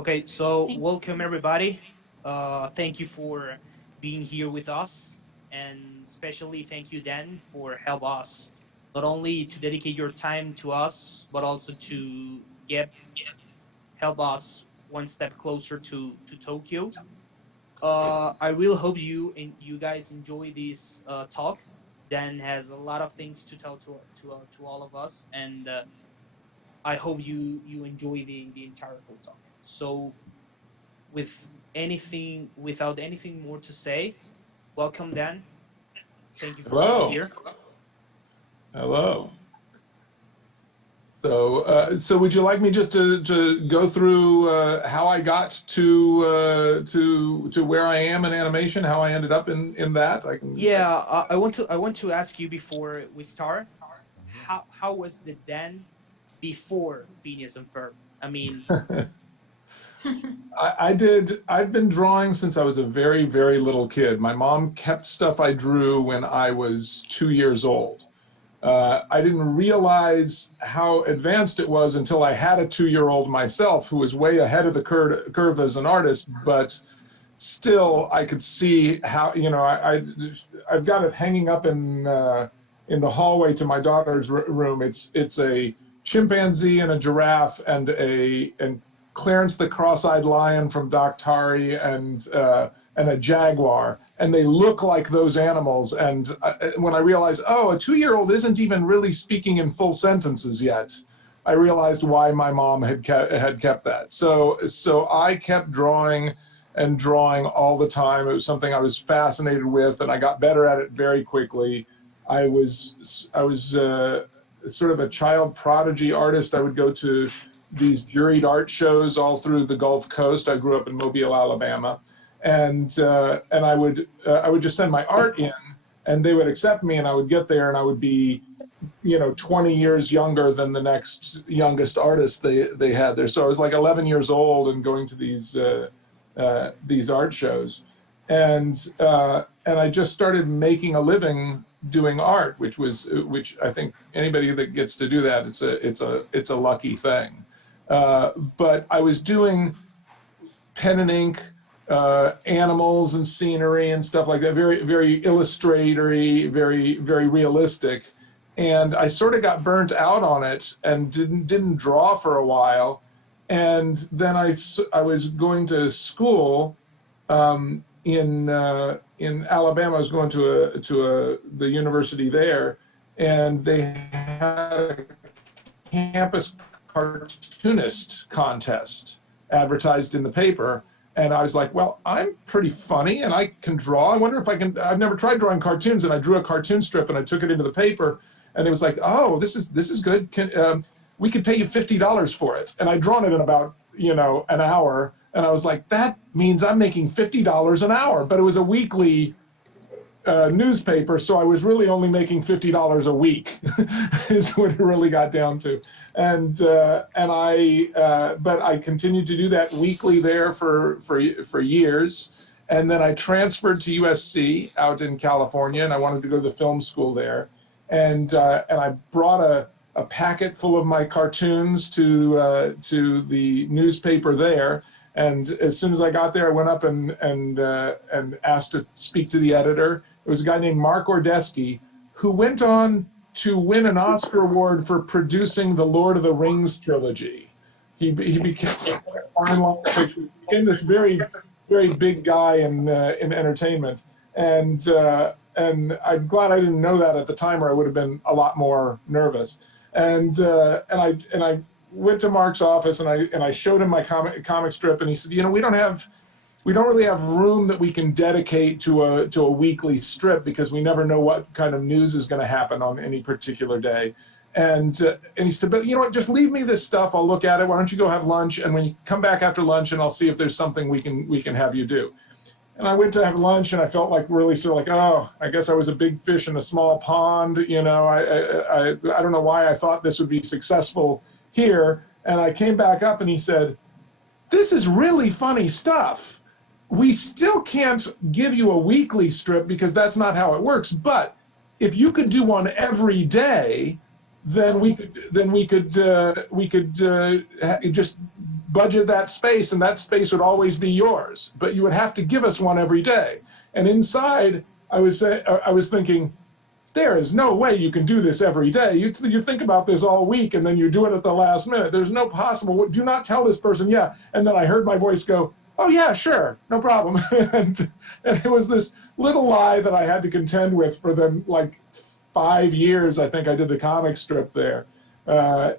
Okay, so Thank welcome everybody. Thank you for being here with us, and especially thank you, Dan, for help us not only to dedicate your time to us, but also to get help us one step closer to Tokyo. I really hope you guys enjoy this talk. Dan has a lot of things to tell to all of us, and I hope you enjoy the entire full talk. So without anything more to say, welcome, Dan. Thank you for being Hello. here. Hello. So would you like me just to go through how I got to where I am in animation, how I ended up in that? I can. Yeah, I want to ask you before we start, how was the Dan before Phineas and Ferb? I mean, I've been drawing since I was a very, very little kid. My mom kept stuff I drew when I was 2 years old. I didn't realize how advanced it was until I had a 2-year-old myself who was way ahead of the curve as an artist, but still I could see how, I've got it hanging up in the hallway to my daughter's room. It's a chimpanzee and a giraffe and Clarence the Cross-Eyed Lion from Daktari and a jaguar, and they look like those animals. And when I realized, oh, a 2-year-old isn't even really speaking in full sentences yet, I realized why my mom had kept that. So I kept drawing and drawing all the time. It was something I was fascinated with, and I got better at it very quickly. I was sort of a child prodigy artist. I would go to these juried art shows all through the Gulf Coast. I grew up in Mobile, Alabama, and I would just send my art in, and they would accept me, and I would get there, and I would be, 20 years younger than the next youngest artist they had there. So I was like 11 years old and going to these art shows, and I just started making a living doing art, which I think anybody that gets to do that, it's a lucky thing. But I was doing pen and ink, animals and scenery and stuff like that, very, very illustratory, very, very realistic. And I sort of got burnt out on it and didn't draw for a while. And then I was going to school in Alabama. I was going to the university there, and they had a campus cartoonist contest advertised in the paper. And I was like, well, I'm pretty funny and I can draw. I wonder if I can. I've never tried drawing cartoons, and I drew a cartoon strip and I took it into the paper, and it was like, oh, this is good. We could pay you $50 for it. And I'd drawn it in about an hour, and I was like, that means I'm making $50 an hour. But it was a weekly newspaper, so I was really only making $50 a week is what it really got down to. But I continued to do that weekly there for years, and then I transferred to USC out in California, and I wanted to go to the film school there, and I brought a packet full of my cartoons to the newspaper there. And as soon as I got there, I went up and asked to speak to the editor. It was a guy named Mark Ordesky, who went on to win an Oscar award for producing the Lord of the Rings trilogy. He became this very, very big guy in entertainment. And I'm glad I didn't know that at the time, or I would have been a lot more nervous. And I went to Mark's office, and I showed him my comic strip, and he said, we don't really have room that we can dedicate to a weekly strip, because we never know what kind of news is going to happen on any particular day. And he said, but just leave me this stuff. I'll look at it. Why don't you go have lunch? And when you come back after lunch, and I'll see if there's something we can have you do. And I went to have lunch, and I felt like really sort of like, oh, I guess I was a big fish in a small pond. I don't know why I thought this would be successful here. And I came back up, and he said, this is really funny stuff. We still can't give you a weekly strip because that's not how it works. But if you could do one every day, then we could just budget that space and that space would always be yours, but you would have to give us one every day. And inside, I was thinking, there is no way you can do this every day. You think about this all week and then you do it at the last minute. There's no possible, do not tell this person, yeah. And then I heard my voice go, oh yeah, sure, no problem. and it was this little lie that I had to contend with for them, like 5 years, I think I did the comic strip there.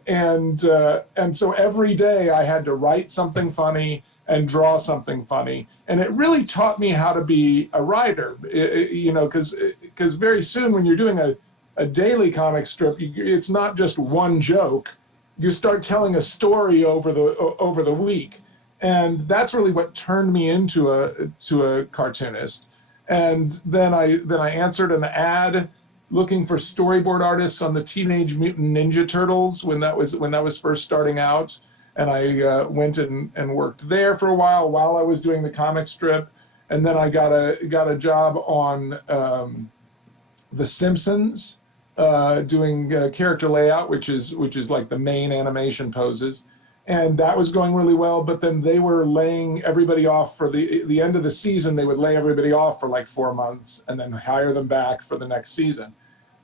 And so every day I had to write something funny and draw something funny. And it really taught me how to be a writer, because very soon when you're doing a daily comic strip, it's not just one joke. You start telling a story over the week. And that's really what turned me into a cartoonist. And then I answered an ad looking for storyboard artists on the Teenage Mutant Ninja Turtles when that was first starting out. And I went and worked there for a while I was doing the comic strip. And then I got a job on The Simpsons, doing character layout, which is like the main animation poses. And that was going really well, but then they were laying everybody off for the end of the season. They would lay everybody off for like 4 months and then hire them back for the next season.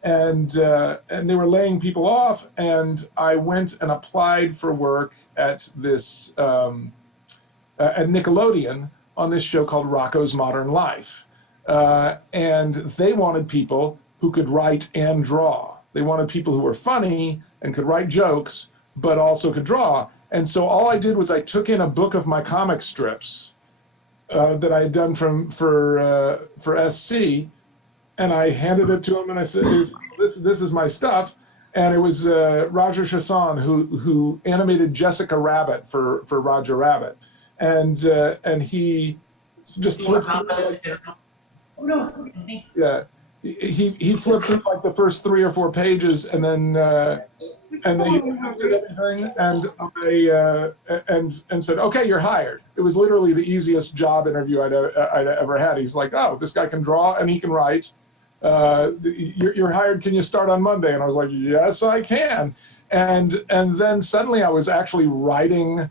And they were laying people off, and I went and applied for work at this at Nickelodeon on this show called Rocko's Modern Life. And they wanted people who could write and draw. They wanted people who were funny and could write jokes, but also could draw. And so all I did was I took in a book of my comic strips that I had done for SC, and I handed it to him, and I said, "This is my stuff." And it was Roger Chasson who animated Jessica Rabbit for Roger Rabbit, and he just flipped through, yeah, he flipped through like the first 3 or 4 pages, and then he did everything, and I and said, "Okay, you're hired." It was literally the easiest job interview I'd ever had. He's like, "Oh, this guy can draw and he can write. You're hired. Can you start on Monday?" And I was like, "Yes, I can." And then suddenly I was actually writing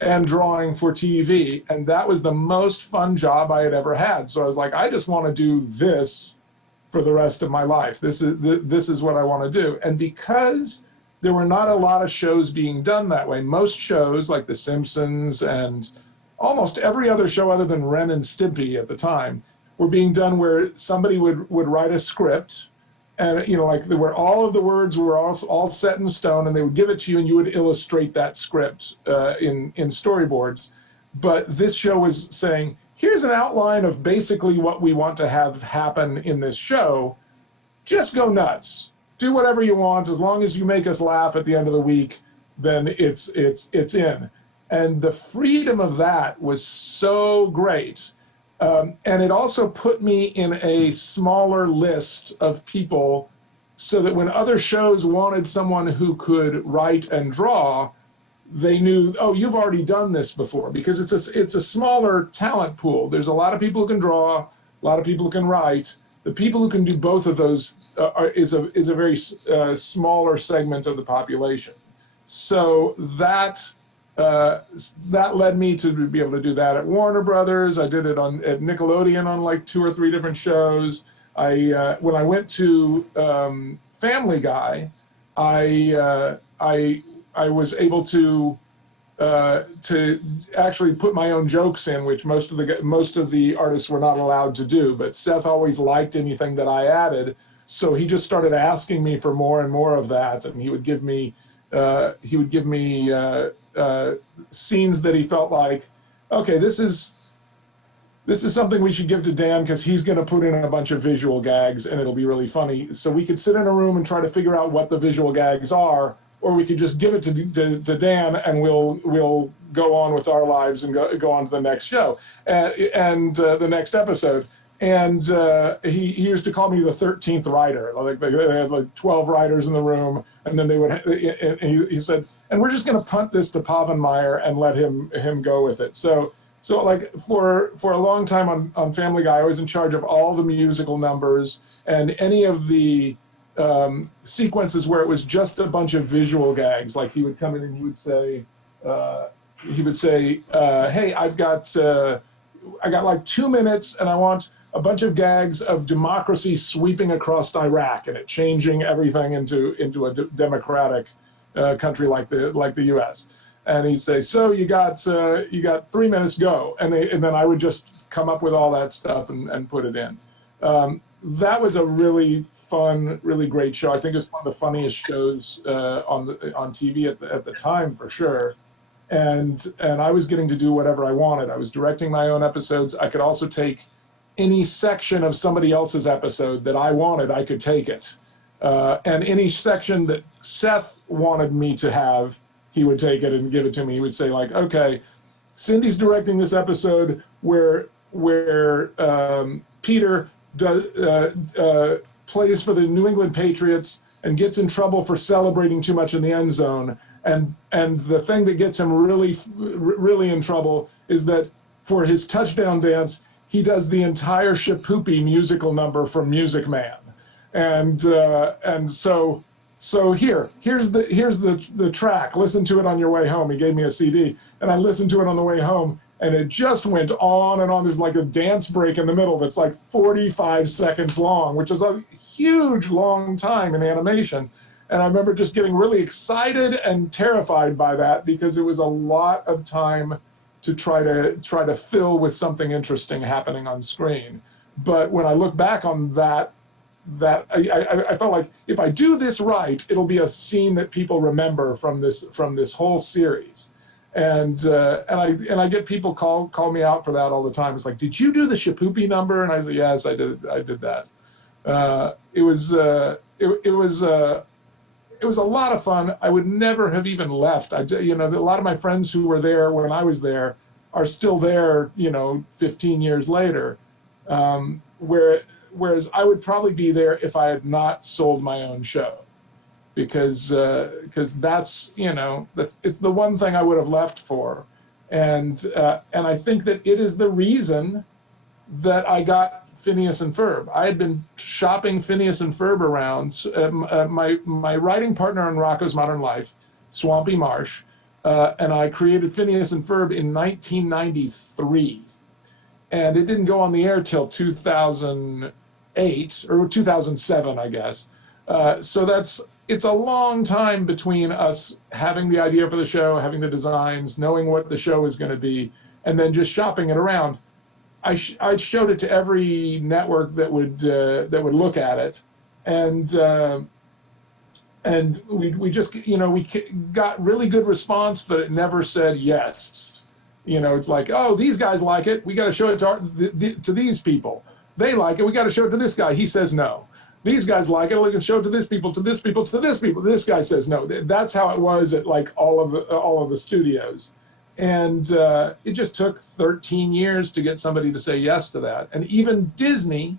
and drawing for TV, and that was the most fun job I had ever had. So I was like, I just want to do this for the rest of my life. This is what I want to do. And because there were not a lot of shows being done that way, most shows like The Simpsons and almost every other show other than Ren and Stimpy at the time were being done where somebody would write a script, and like where all of the words were all set in stone, and they would give it to you and you would illustrate that script in storyboards. But this show was saying, here's an outline of basically what we want to have happen in this show. Just go nuts. Do whatever you want. As long as you make us laugh at the end of the week, then it's in. And the freedom of that was so great. And it also put me in a smaller list of people so that when other shows wanted someone who could write and draw, they knew, oh, you've already done this before, because it's a smaller talent pool. There's a lot of people who can draw, a lot of people who can write. The people who can do both of those is a very smaller segment of the population. So that led me to be able to do that at Warner Brothers. I did it at Nickelodeon on like 2 or 3 different shows. When I went to Family Guy, I was able to actually put my own jokes in, which most of the artists were not allowed to do. But Seth always liked anything that I added, so he just started asking me for more and more of that, and he would give me scenes that he felt like, okay, this is something we should give to Dan because he's going to put in a bunch of visual gags and it'll be really funny. So we could sit in a room and try to figure out what the visual gags are, or we could just give it to Dan and we'll go on with our lives and go on to the next show and the next episode. And he used to call me the 13th writer. Like they had like 12 writers in the room, and then they would. And he said, "And we're just going to punt this to Povenmire and let him go with it." So like for a long time on Family Guy, I was in charge of all the musical numbers and any of the sequences where it was just a bunch of visual gags. Like he would come in and he would say, he would say, "Hey, I got like 2 minutes, and I want a bunch of gags of democracy sweeping across Iraq and it changing everything into a democratic country like the U.S." And he'd say, "So you got 3 minutes, go," and then I would just come up with all that stuff and put it in. That was a really fun, really great show. I think it's one of the funniest shows on TV at the time, for sure. And I was getting to do whatever I wanted. I was directing my own episodes. I could also take any section of somebody else's episode that I wanted. I could take it, and any section that Seth wanted me to have, he would take it and give it to me. He would say, like, "Okay, Cindy's directing this episode where Peter plays for the New England Patriots and gets in trouble for celebrating too much in the end zone. And the thing that gets him really in trouble is that for his touchdown dance, he does the entire Shapoopy musical number from Music Man." And so here's the track. Listen to it on your way home. He gave me a CD, and I listened to it on the way home, and it just went on and on. There's like a dance break in the middle that's like 45 seconds long, which is a huge long time in animation. And I remember just getting really excited and terrified by that, because it was a lot of time to try to fill with something interesting happening on screen. But when I look back on that I felt like if I do this right, it'll be a scene that people remember from this whole series. And I get people call me out for that all the time. It's like, "Did you do the Shapoopy number?" And I say, "Yes, I did that." It was a lot of fun. I would never have even left. A lot of my friends who were there when I was there are still there, 15 years later. Whereas I would probably be there if I had not sold my own show, because that's it's the one thing I would have left for, and I think that it is the reason that I got Phineas and Ferb. I had been shopping Phineas and Ferb around. My writing partner on Rocko's Modern Life, Swampy Marsh, and I created Phineas and Ferb in 1993, and it didn't go on the air till 2008 or 2007, I guess. So it's a long time between us having the idea for the show, having the designs, knowing what the show is going to be, and then just shopping it around. I showed it to every network that would look at it, and we just we got really good response, but it never said yes. It's like, "Oh, these guys like it. We got to show it to these people. They like it. We got to show it to this guy. He says no. These guys like it. We can show it to this people, to this people, to this people. This guy says no." That's how it was at like all of the studios. And it just took 13 years to get somebody to say yes to that. And even Disney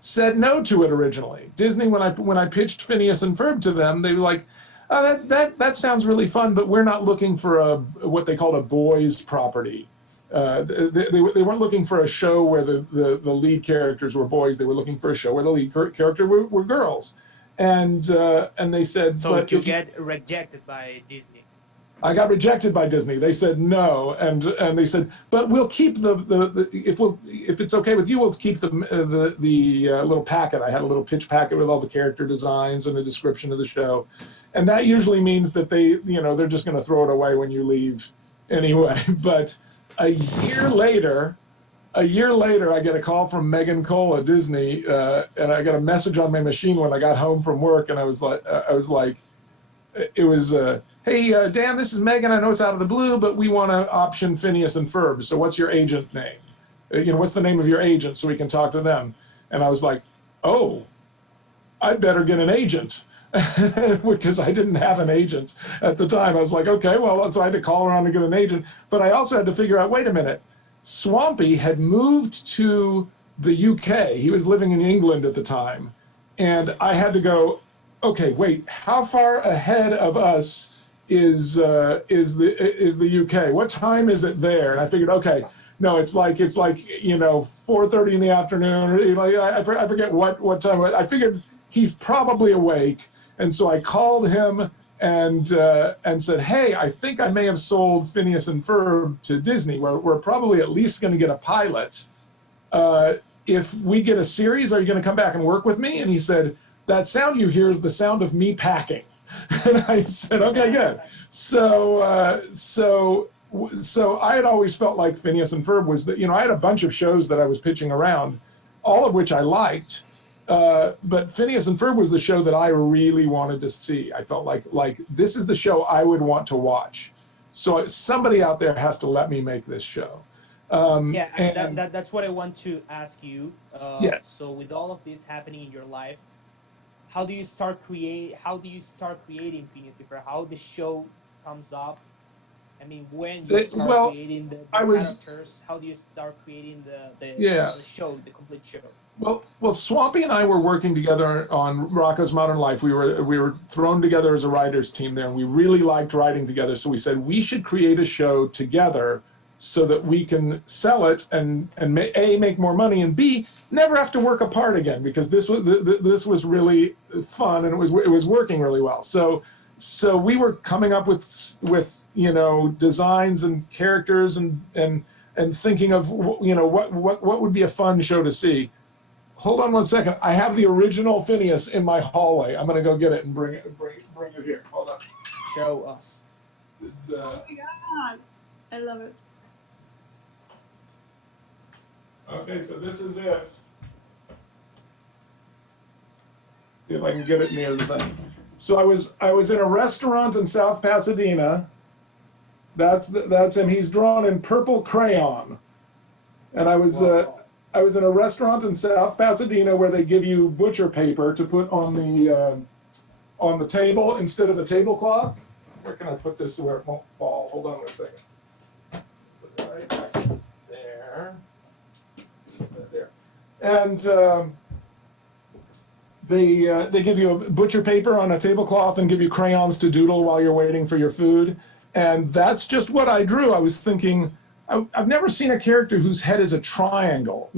said no to it originally. Disney, when I pitched Phineas and Ferb to them, they were like, "Oh, that sounds really fun, but we're not looking for what they called a boys property." They weren't looking for a show where the lead characters were boys. They were looking for a show where the lead character were girls. And they said, "So you get rejected by Disney?" I got rejected by Disney. They said no, and they said, "But we'll keep if it's okay with you, we'll keep the little packet." I had a little pitch packet with all the character designs and a description of the show, and that usually means that they're just going to throw it away when you leave anyway. But a year later, I get a call from Megan Cole at Disney, and I got a message on my machine when I got home from work, and I was like, "Hey, Dan, this is Megan. I know it's out of the blue, but we want to option Phineas and Ferb. So what's your agent name? What's the name of your agent so we can talk to them?" And I was like, "Oh, I'd better get an agent," because I didn't have an agent at the time. I was like, "Okay, well," so I had to call around to get an agent. But I also had to figure out, wait a minute, Swampy had moved to the UK. He was living in England at the time. And I had to go, okay, wait, how far ahead of us is the UK? What time is it there? And I figured, okay, no, it's like 4:30 in the afternoon. I forget what time. I figured he's probably awake, and so I called him and said, hey, I think I may have sold Phineas and Ferb to Disney. We're probably at least going to get a pilot. If we get a series, are you going to come back and work with me? And he said, that sound you hear is the sound of me packing. And I said, okay, good. So I had always felt like Phineas and Ferb was that, I had a bunch of shows that I was pitching around, all of which I liked. But Phineas and Ferb was the show that I really wanted to see. I felt like this is the show I would want to watch. So somebody out there has to let me make this show. That's what I want to ask you. Yes. So with all of this happening in your life, how do you start creating Phineas and Ferb? How the show comes up? I mean, when you start creating the characters, how do you start creating the show, the complete show? Well, Swampy and I were working together on Rocko's Modern Life. We were thrown together as a writers team there, and we really liked writing together. So we said we should create a show together so that we can sell it and A, make more money, and B, never have to work apart again, because this was really fun and it was working really well. So we were coming up with designs and characters and thinking of what would be a fun show to see. Hold on one second. I have the original Phineas in my hallway. I'm gonna go get it and bring it here. Hold on. Show us. It's, oh my god, I love it. Okay, so this is it. See if I can get it near the thing. So I was in a restaurant in South Pasadena. That's him. He's drawn in purple crayon, and I was in a restaurant in South Pasadena where they give you butcher paper to put on the table instead of the tablecloth. Where can I put this so where it won't fall? Hold on a second. Put it right back there. There. And they give you a butcher paper on a tablecloth and give you crayons to doodle while you're waiting for your food. And that's just what I drew. I was thinking, I've never seen a character whose head is a triangle,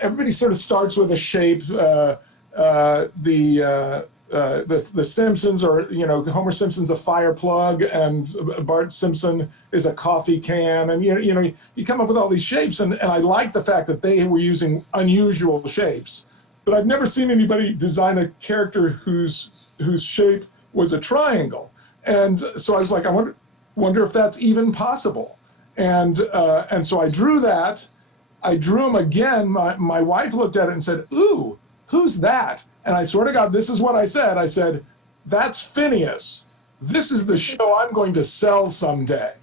Everybody sort of starts with a shape. The Simpsons, or Homer Simpson's a fire plug, and Bart Simpson is a coffee can, and you come up with all these shapes, and I like the fact that they were using unusual shapes, but I've never seen anybody design a character whose shape was a triangle, and so I was like, I wonder if that's even possible, and so I drew that. I drew him again. My wife looked at it and said, "Ooh, who's that?" And I swear to God, this is what I said. I said, "That's Phineas. This is the show I'm going to sell someday."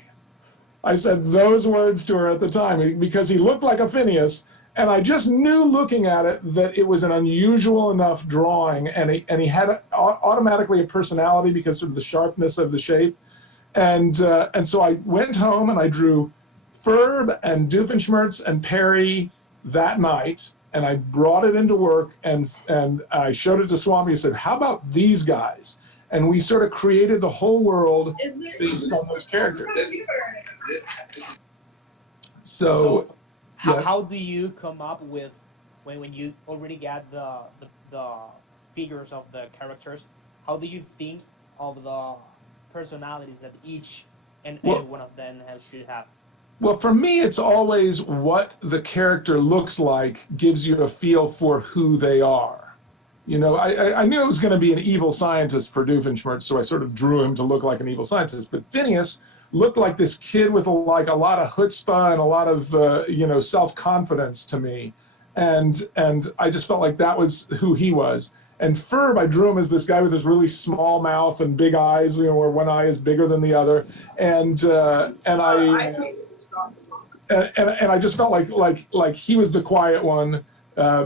I said those words to her at the time because he looked like a Phineas, and I just knew looking at it that it was an unusual enough drawing, and he had automatically a personality because of the sharpness of the shape. And so I went home and I drew Ferb and Doofenshmirtz and Perry that night, and I brought it into work, and I showed it to Swami and said, "How about these guys?" And we sort of created the whole world based on those characters. So how do you come up with when you already got the figures of the characters? How do you think of the personalities that each and every one of them should have? Well, for me, it's always what the character looks like gives you a feel for who they are. I knew it was going to be an evil scientist for Doofenshmirtz, so I sort of drew him to look like an evil scientist. But Phineas looked like this kid with a lot of chutzpah and a lot of self-confidence to me, and I just felt like that was who he was. And Ferb, I drew him as this guy with this really small mouth and big eyes, where one eye is bigger than the other, and I just felt like he was the quiet one.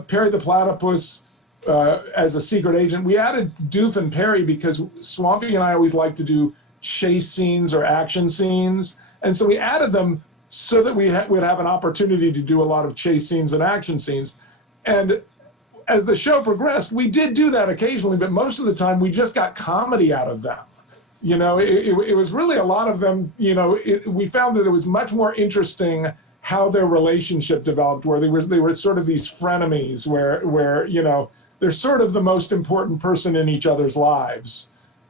Perry the Platypus as a secret agent. We added Doof and Perry because Swampy and I always like to do chase scenes or action scenes, and so we added them so that we'd have an opportunity to do a lot of chase scenes and action scenes. And as the show progressed, we did do that occasionally, but most of the time we just got comedy out of them. It was really a lot of them, we found that it was much more interesting how their relationship developed, where they were sort of these frenemies, where they're sort of the most important person in each other's lives.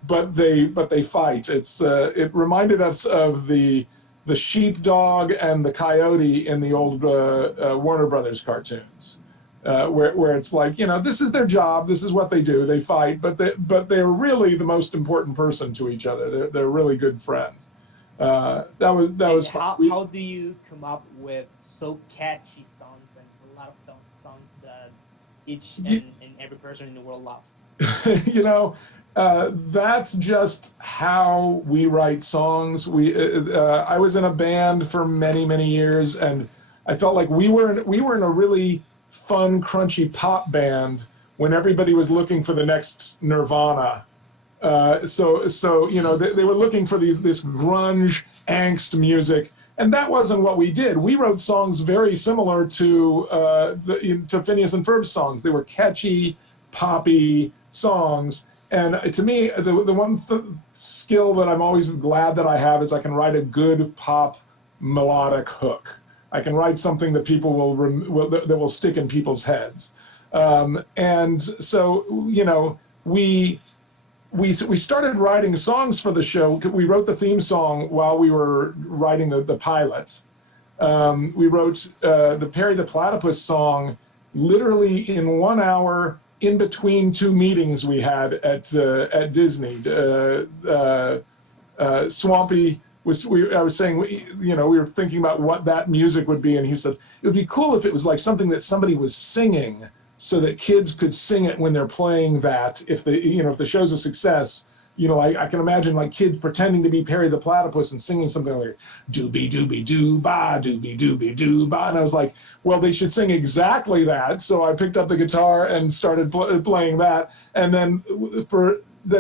they fight. It reminded us of the sheepdog and the coyote in the old Warner Brothers cartoons, where it's like, this is their job, this is what they do, they fight, but they're really the most important person to each other. They're really good friends. That was how do you come up with so catchy songs and a lot of songs that each and every person in the world loves? That's just how we write songs. I was in a band for many years, and I felt like we were in a really fun, crunchy pop band when everybody was looking for the next Nirvana. So they were looking for this grunge angst music, and that wasn't what we did. We wrote songs very similar to Phineas and Ferb songs. They were catchy, poppy songs. And to me, the one skill that I'm always glad that I have is I can write a good pop melodic hook. I can write something that people will stick in people's heads. And so, we started writing songs for the show. We wrote the theme song while we were writing the pilot. We wrote the Perry the Platypus song literally in 1 hour in between two meetings we had at Disney. Swampy I was saying, we were thinking about what that music would be, and he said it would be cool if it was like something that somebody was singing, so that kids could sing it when they're playing that. If the show's a success, I can imagine like kids pretending to be Perry the Platypus and singing something like doobie doobie doo ba doobie doobie doo ba, and I was like, well, they should sing exactly that. So I picked up the guitar and started playing that, and then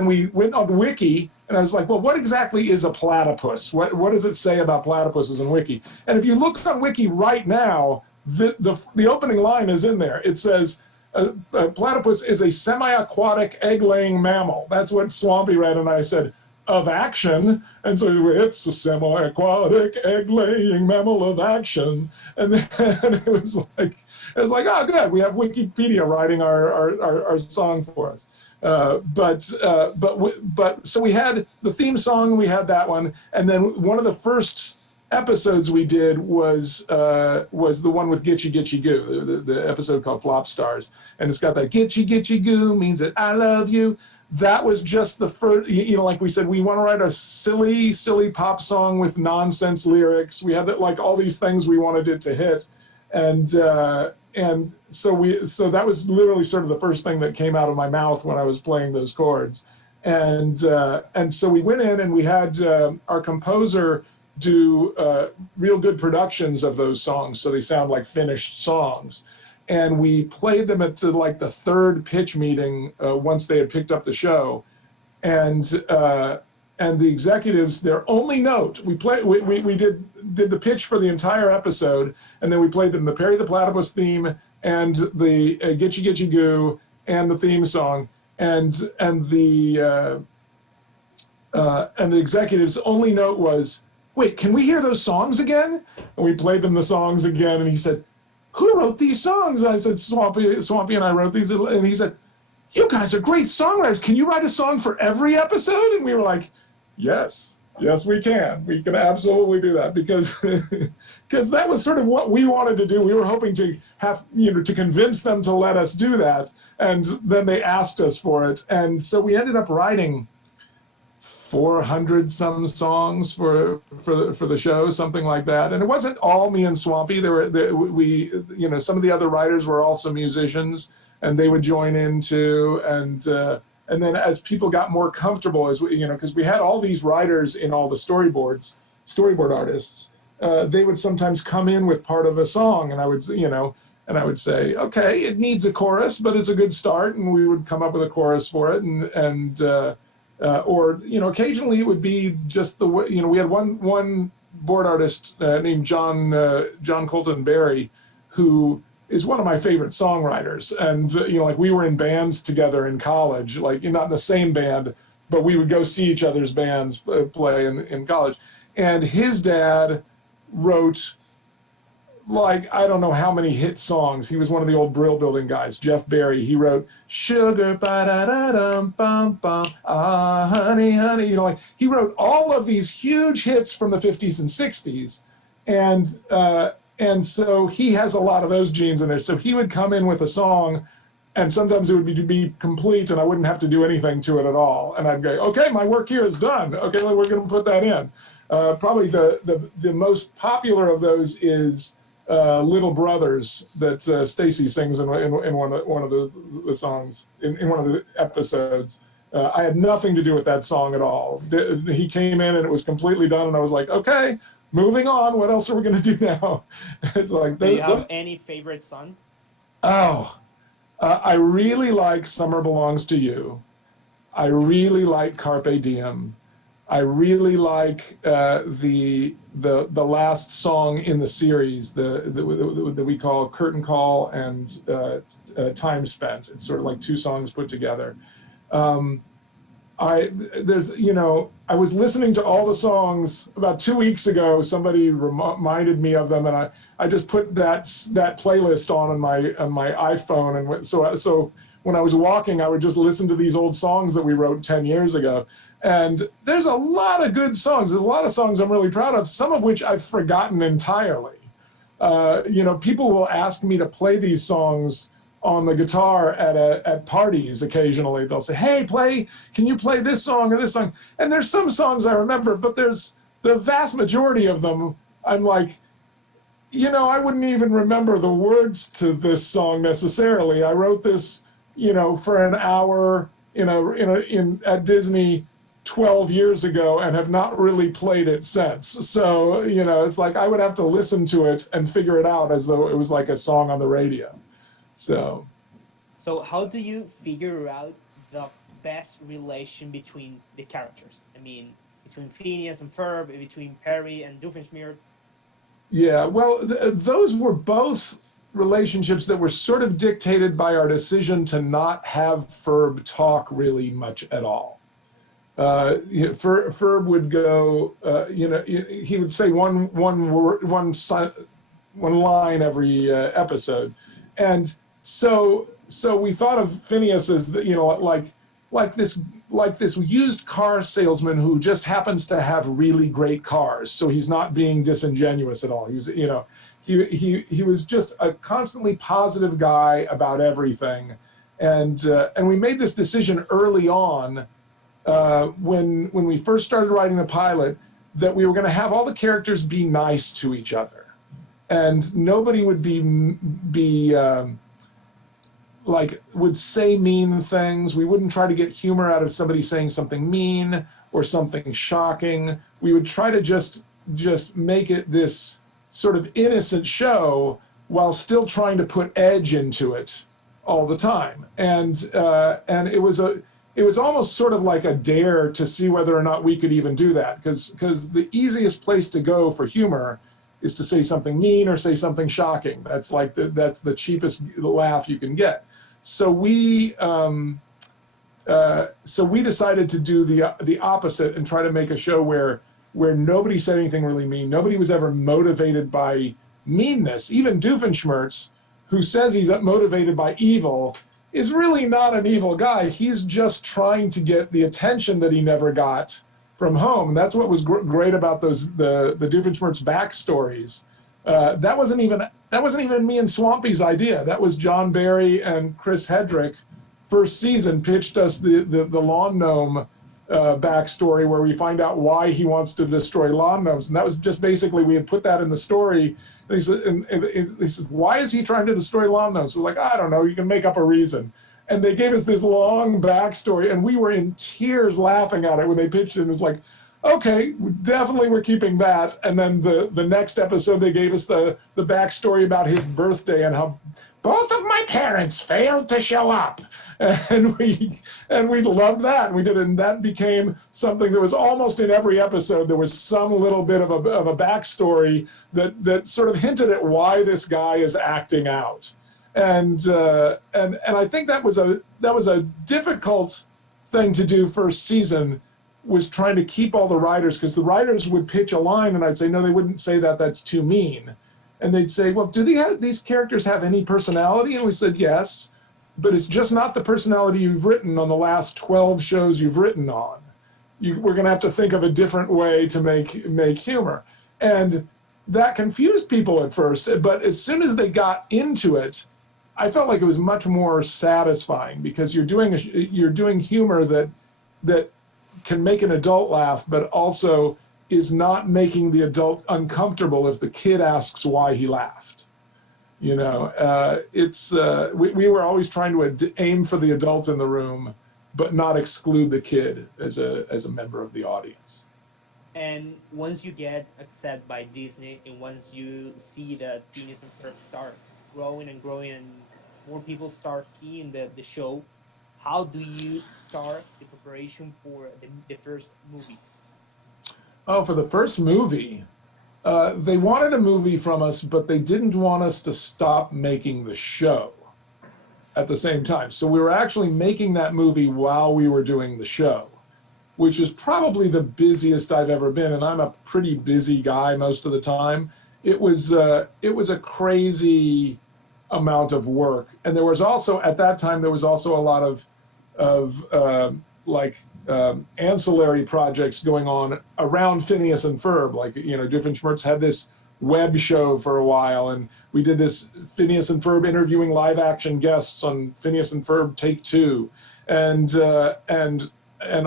we went on Wiki, and I was like, well, what exactly is a platypus? What does it say about platypuses in Wiki? And if you look on Wiki right now, the opening line is in there. It says, a platypus is a semi-aquatic egg-laying mammal. That's what Swampy read, and I said, of action. And so it's a semi-aquatic egg-laying mammal of action. And then it was like, oh, good, we have Wikipedia writing our song for us. But so we had the theme song, we had that one, and then one of the first episodes we did was the one with Gitchy Gitchy Goo, the episode called Flop Stars, and it's got that Gitchy Gitchy Goo means that I love you. That was just the first, like we said, we want to write a silly pop song with nonsense lyrics. We had like all these things we wanted it to hit, and so that was literally sort of the first thing that came out of my mouth when I was playing those chords, and so we went in and we had our composer do real good productions of those songs, so they sound like finished songs. And we played them at like the third pitch meeting once they had picked up the show, and the executives, their only note, we did the pitch for the entire episode, and then we played them the Perry the Platypus theme and the Gitchy Gitchy Goo and the theme song, and the executives' only note was, wait, can we hear those songs again? And we played them the songs again, and he said, who wrote these songs? And I said, Swampy and I wrote these. And he said, you guys are great songwriters. Can you write a song for every episode? And we were like, yes, we can. We can absolutely do that, because that was sort of what we wanted to do. We were hoping to have, to convince them to let us do that. And then they asked us for it. And so we ended up writing 400 some songs for the show, something like that. And it wasn't all me and Swampy. Some of the other writers were also musicians, and they would join in too. And then as people got more comfortable, because we had all these writers in all the storyboard artists, they would sometimes come in with part of a song, and I would say, okay, it needs a chorus, but it's a good start, and we would come up with a chorus for it, or occasionally it would be just the way. We had one board artist named John Colton Berry, who is one of my favorite songwriters, and like we were in bands together in college, like not in the same band, but we would go see each other's bands play in college. And his dad wrote like, I don't know how many hit songs. He was one of the old Brill Building guys, Jeff Barry. He wrote Sugar Ba-Da-Da-Dum Bum Bum, Ah Honey Honey. You know, like, he wrote all of these huge hits from the 50s and 60s. And so he has a lot of those genes in there. So he would come in with a song, and sometimes it would be complete, and I wouldn't have to do anything to it at all. And I'd go, okay, my work here is done. Okay, well, we're going to put that in. Probably the most popular of those is Little Brothers, that Stacy sings in one of the songs, in one of the episodes. I had nothing to do with that song at all. He came in and it was completely done, and I was like, okay, moving on. What else are we going to do now? It's like, do you have any favorite song? Oh, I really like Summer Belongs to You. I really like Carpe Diem. I really like the last song in the series that we call Curtain Call and Time Spent. It's sort of like two songs put together. I was listening to all the songs about 2 weeks ago. Somebody reminded me of them, and I just put that playlist on my iPhone, and so when I was walking, I would just listen to these old songs that we wrote 10 years ago. And there's a lot of good songs. There's a lot of songs I'm really proud of, some of which I've forgotten entirely. People will ask me to play these songs on the guitar at parties occasionally. They'll say, hey, can you play this song or this song? And there's some songs I remember, but there's the vast majority of them, I'm like, I wouldn't even remember the words to this song necessarily. I wrote this, for an hour at Disney 12 years ago and have not really played it since. So, it's like I would have to listen to it and figure it out as though it was like a song on the radio. So how do you figure out the best relation between the characters? I mean, between Phineas and Ferb, between Perry and Doofenshmirtz? Yeah, well, those were both relationships that were sort of dictated by our decision to not have Ferb talk really much at all. Ferb would go, he would say one line every episode, and so we thought of Phineas as like this used car salesman who just happens to have really great cars. So he's not being disingenuous at all. He was, he was just a constantly positive guy about everything, and we made this decision early on. When we first started writing the pilot, that we were going to have all the characters be nice to each other, and nobody would would say mean things. We wouldn't try to get humor out of somebody saying something mean or something shocking. We would try to just make it this sort of innocent show while still trying to put edge into it all the time. And it was almost sort of like a dare to see whether or not we could even do that, because the easiest place to go for humor is to say something mean or say something shocking. That's the cheapest laugh you can get. So we decided to do the opposite and try to make a show where nobody said anything really mean. Nobody was ever motivated by meanness. Even Doofenshmirtz, who says he's motivated by evil, is really not an evil guy. He's just trying to get the attention that he never got from home. And that's what was great about the Doofenshmirtz backstories. That wasn't even me and Swampy's idea. That was John Barry and Chris Hedrick. First season pitched us the lawn gnome backstory, where we find out why he wants to destroy lawn gnomes. And that was just basically, we had put that in the story. And he said, why is he trying to destroy lawn gnomes? We're like, I don't know, you can make up a reason. And they gave us this long backstory, and we were in tears laughing at it when they pitched it. And it was like, okay, definitely we're keeping that. And then the next episode, they gave us the backstory about his birthday and how both of my parents failed to show up. And we loved that. And we did it, and that became something that was almost in every episode. There was some little bit of a backstory that sort of hinted at why this guy is acting out. And I think that was a difficult thing to do first season, was trying to keep all the writers, because the writers would pitch a line and I'd say, no, they wouldn't say that, that's too mean. And they'd say, well, do these characters have any personality? And we said, yes, but it's just not the personality you've written on the last 12 shows you've written on. We're going to have to think of a different way to make humor. And that confused people at first, but as soon as they got into it, I felt like it was much more satisfying, because you're doing humor that can make an adult laugh, but also is not making the adult uncomfortable if the kid asks why he laughed. You know, we were always trying to aim for the adult in the room, but not exclude the kid as a member of the audience. And once you get accepted by Disney, and once you see that Phineas and Ferb start growing and growing, and more people start seeing the show, how do you start the preparation for the first movie? Oh, for the first movie, they wanted a movie from us, but they didn't want us to stop making the show at the same time. So we were actually making that movie while we were doing the show, which is probably the busiest I've ever been, and I'm a pretty busy guy most of the time. It was a crazy amount of work, and there was also, at that time, there was also a lot of ancillary projects going on around Phineas and Ferb. Like, you know, Doofenshmirtz had this web show for a while, and we did this Phineas and Ferb interviewing live action guests on Phineas and Ferb Take Two, and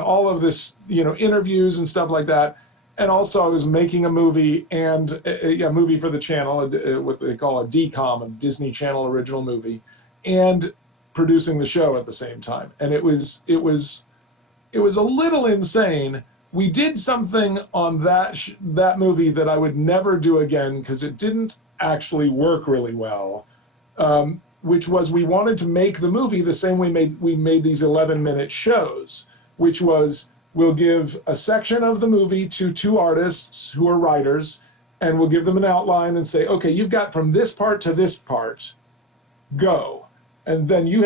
all of this, you know, interviews and stuff like that. And also I was making a movie, and a movie for the channel, what they call a DCOM, a Disney Channel original movie, and producing the show at the same time. And it was a little insane. We did something on that movie that I would never do again, because it didn't actually work really well, which was, we wanted to make the movie the same way we made these 11-minute shows, which was, we'll give a section of the movie to two artists who are writers, and we'll give them an outline and say, okay, you've got from this part to this part, go. And then you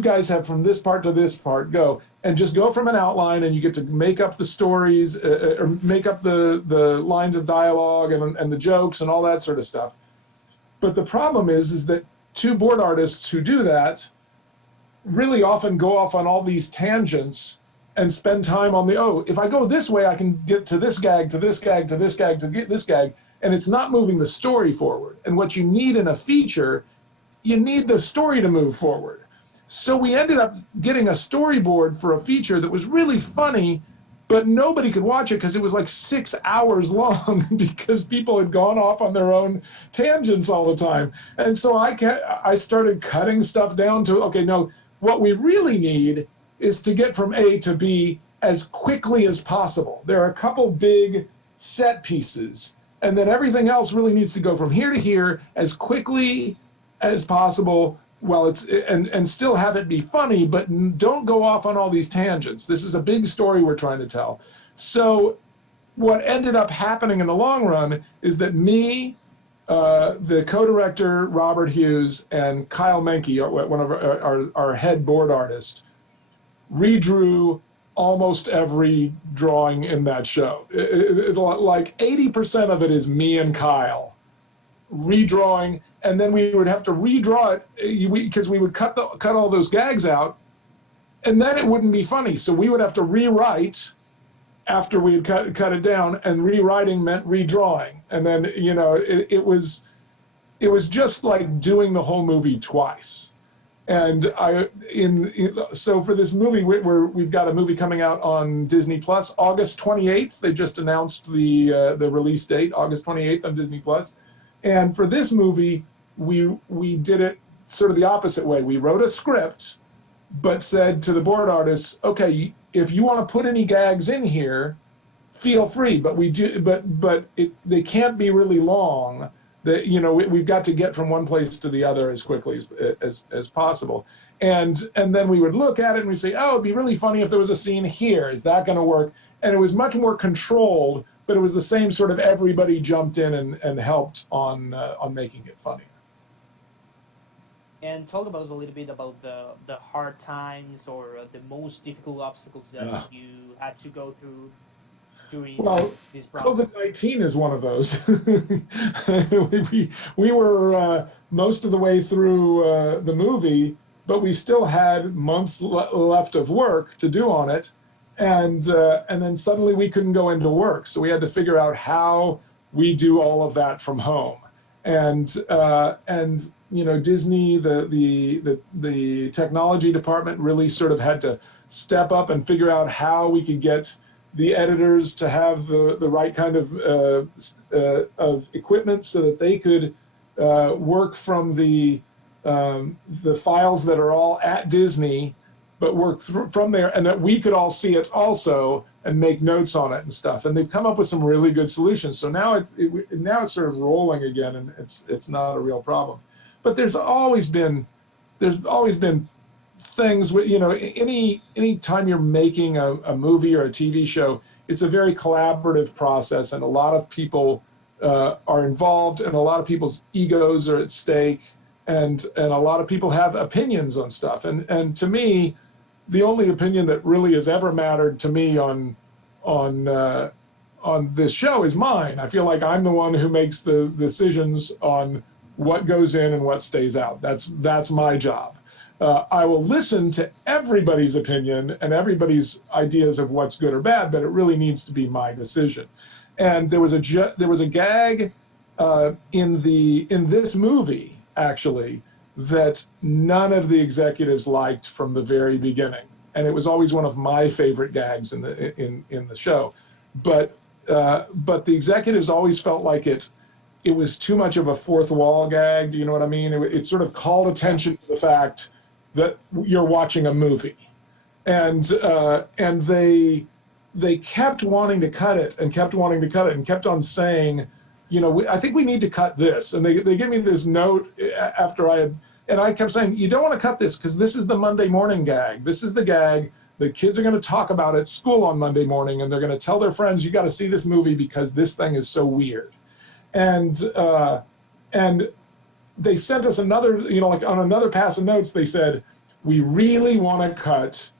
guys have from this part to this part, go. And just go from an outline, and you get to make up the stories, or make up the lines of dialogue and the jokes and all that sort of stuff. But the problem is that two board artists who do that really often go off on all these tangents and spend time on if I go this way, I can get to this gag, to this gag, to this gag, to get this gag. And it's not moving the story forward. And what you need in a feature, you need the story to move forward. So we ended up getting a storyboard for a feature that was really funny, but nobody could watch it because it was like 6 hours long because people had gone off on their own tangents all the time. And so I started cutting stuff down to, okay, no, what we really need is to get from A to B as quickly as possible. There are a couple big set pieces, and then everything else really needs to go from here to here as quickly as possible, while and still have it be funny, but don't go off on all these tangents. This is a big story we're trying to tell. So what ended up happening in the long run is that me, the co-director Robert Hughes, and Kyle Menke, one of our head board artists, redrew almost every drawing in that show. Like 80% of it is me and Kyle redrawing, and then we would have to redraw it because we would cut all those gags out, and then it wouldn't be funny. So we would have to rewrite after we had cut it down, and rewriting meant redrawing. And then, you know, it was just like doing the whole movie twice. And so for this movie, we've got a movie coming out on Disney Plus, August 28th. They just announced the release date, August 28th on Disney Plus. And for this movie, we did it sort of the opposite way. We wrote a script, but said to the board artists, okay, if you want to put any gags in here, feel free. But they can't be really long. That, you know, we've got to get from one place to the other as quickly as possible. And then we would look at it and we say, oh, it'd be really funny if there was a scene here. Is that going to work? And it was much more controlled, but it was the same sort of everybody jumped in and helped on making it funny. And talk about us a little bit about the hard times or the most difficult obstacles that you had to go through. during Well, this process? COVID-19 is one of those. We were most of the way through the movie, but we still had months left of work to do on it, and then suddenly we couldn't go into work, so we had to figure out how we do all of that from home. And you know, Disney, the technology department really sort of had to step up and figure out how we could get the editors to have the right kind of equipment so that they could work from the files that are all at Disney, but work from there, and that we could all see it also and make notes on it and stuff. And they've come up with some really good solutions. So now it's sort of rolling again, and it's not a real problem. But there's always been things with, you know, any time you're making a movie or a TV show, it's a very collaborative process, and a lot of people are involved, and a lot of people's egos are at stake, and a lot of people have opinions on stuff. And to me, the only opinion that really has ever mattered to me on this show is mine. I feel like I'm the one who makes the decisions on what goes in and what stays out. That's my job. I will listen to everybody's opinion and everybody's ideas of what's good or bad, but it really needs to be my decision. And there was a gag in this movie, actually, that none of the executives liked from the very beginning, and it was always one of my favorite gags in the show. But the executives always felt like it was too much of a fourth wall gag. Do you know what I mean? It sort of called attention to the fact that you're watching a movie, and they kept wanting to cut it and kept wanting to cut it and kept on saying, you know, I think we need to cut this. And they give me this note after and I kept saying, you don't want to cut this because this is the Monday morning gag. This is the gag the kids are going to talk about at school on Monday morning, and they're going to tell their friends, you got to see this movie because this thing is so weird. And they sent us another, you know, like on another pass of notes, they said, we really want to cut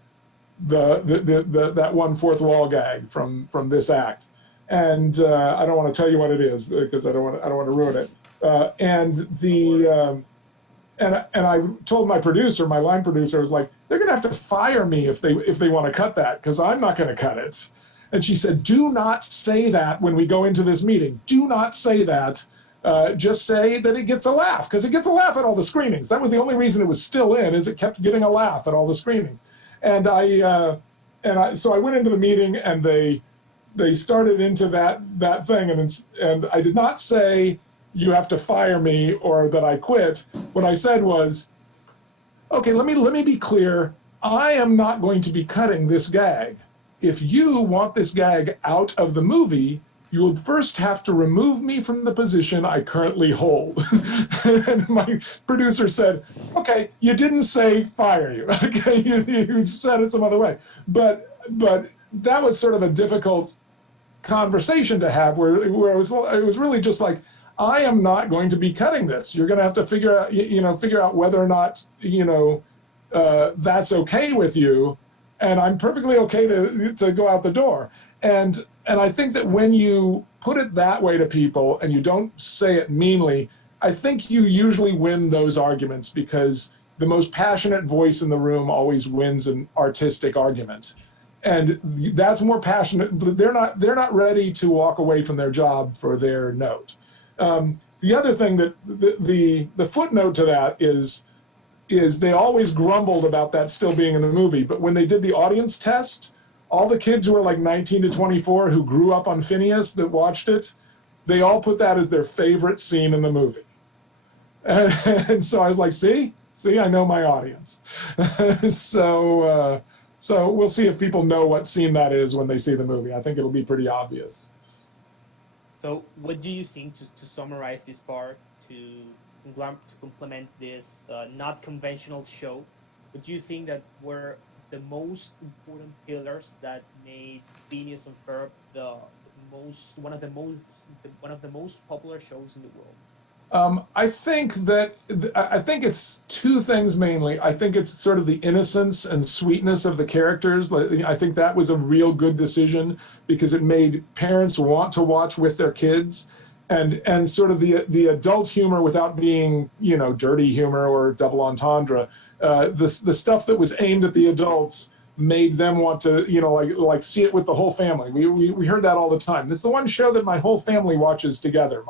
that one fourth wall gag from this act. And I don't want to tell you what it is because I don't want to ruin it. And I told my producer, my line producer, I was like, they're going to have to fire me if they want to cut that, because I'm not going to cut it. And she said, do not say that when we go into this meeting. Do not say that. Just say that it gets a laugh, because it gets a laugh at all the screenings. That was the only reason it was still in, is it kept getting a laugh at all the screenings. And so I went into the meeting, and they started into that thing, and I did not say you have to fire me or that I quit. What I said was, okay, let me be clear. I am not going to be cutting this gag. If you want this gag out of the movie, you will first have to remove me from the position I currently hold. And my producer said, okay, you didn't say fire you. Okay, you said it some other way. But that was sort of a difficult conversation to have, where it was really just like, I am not going to be cutting this. You're going to have to figure out whether or not, that's okay with you, and I'm perfectly okay to go out the door. And I think that when you put it that way to people and you don't say it meanly, I think you usually win those arguments, because the most passionate voice in the room always wins an artistic argument. And that's more passionate. They're not ready to walk away from their job for their note. The other thing that the footnote to that is they always grumbled about that still being in the movie. But when they did the audience test, all the kids who were like 19 to 24 who grew up on Phineas that watched it, they all put that as their favorite scene in the movie. And so I was like, see, I know my audience. So we'll see if people know what scene that is when they see the movie. I think it'll be pretty obvious. So what do you think, to summarize this part, to complement this not conventional show, what do you think that were the most important pillars that made Phineas and Ferb one of the most popular shows in the world? I think it's two things mainly. I think it's sort of the innocence and sweetness of the characters. I think that was a real good decision because it made parents want to watch with their kids, and sort of the adult humor without being, you know, dirty humor or double entendre. The stuff that was aimed at the adults made them want to, you know, like see it with the whole family. We heard that all the time. It's the one show that my whole family watches together.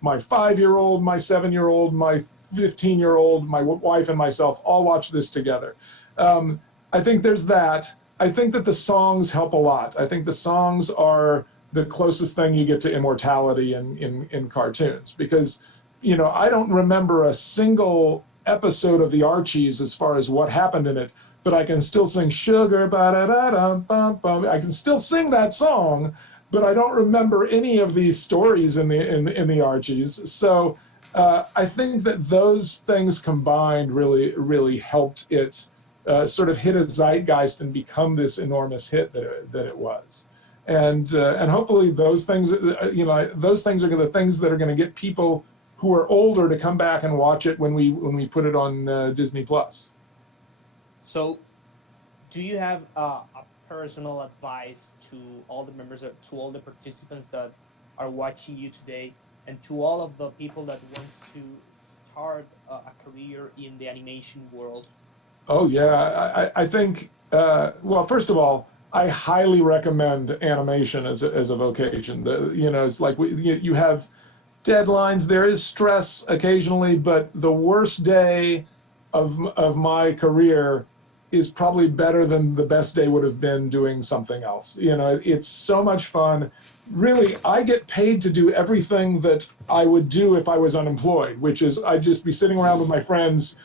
My 5-year-old, my 7-year-old, my 15-year-old, my wife and myself all watch this together. I think there's that. I think that the songs help a lot. I think the songs are the closest thing you get to immortality in cartoons, because, you know, I don't remember a single episode of the Archies as far as what happened in it, but I can still sing Sugar, ba-da-da-dum-bum-bum. I can still sing that song, but I don't remember any of these stories in the Archies. So I think that those things combined really helped it sort of hit a zeitgeist and become this enormous hit that it was. And hopefully those things, you know, those things are the things that are going to get people who are older to come back and watch it when we put it on Disney Plus. So, do you have a personal advice to all the members, to all the participants that are watching you today, and to all of the people that wants to start a career in the animation world? Oh yeah, I think. Well, first of all, I highly recommend animation as a vocation. You know, it's like you have deadlines. There is stress occasionally, but the worst day of my career is probably better than the best day would have been doing something else. You know, it's so much fun. Really, I get paid to do everything that I would do if I was unemployed, which is I'd just be sitting around with my friends,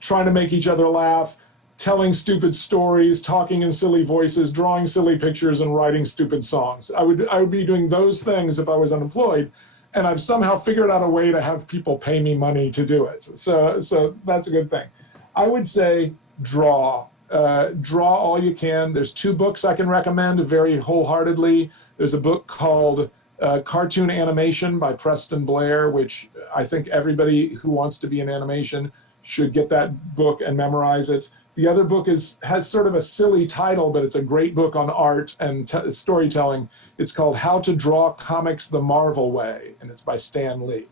trying to make each other laugh, telling stupid stories, talking in silly voices, drawing silly pictures, and writing stupid songs. I would be doing those things if I was unemployed, and I've somehow figured out a way to have people pay me money to do it. So that's a good thing. I would say draw all you can. There's 2 books I can recommend very wholeheartedly. There's a book called Cartoon Animation by Preston Blair, which I think everybody who wants to be in animation should get that book and memorize it. The other book has sort of a silly title, but it's a great book on art and storytelling. It's called How to Draw Comics the Marvel Way, and it's by Stan Lee.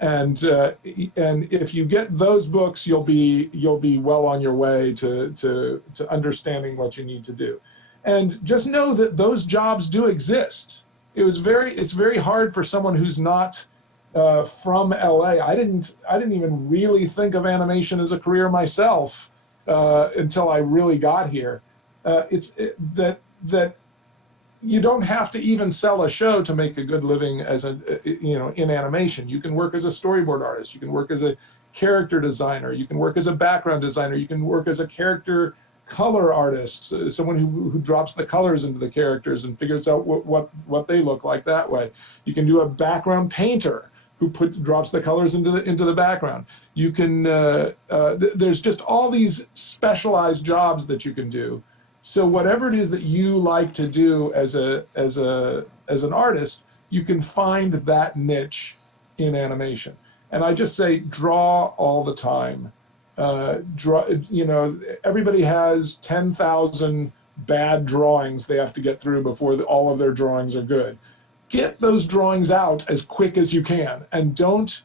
And if you get those books, you'll be well on your way to understanding what you need to do. And just know that those jobs do exist. It's very hard for someone who's not from LA. I didn't even really think of animation as a career myself until I really got here. That you don't have to even sell a show to make a good living as in animation. You can work as a storyboard artist. You can work as a character designer. You can work as a background designer. You can work as a character color artist, someone who drops the colors into the characters and figures out what they look like that way. You can do a background painter who drops the colors into the background. You can there's just all these specialized jobs that you can do. So whatever it is that you like to do as an artist, you can find that niche in animation. And I just say draw all the time. Draw, you know, everybody has 10,000 bad drawings they have to get through before all of their drawings are good. Get those drawings out as quick as you can, and don't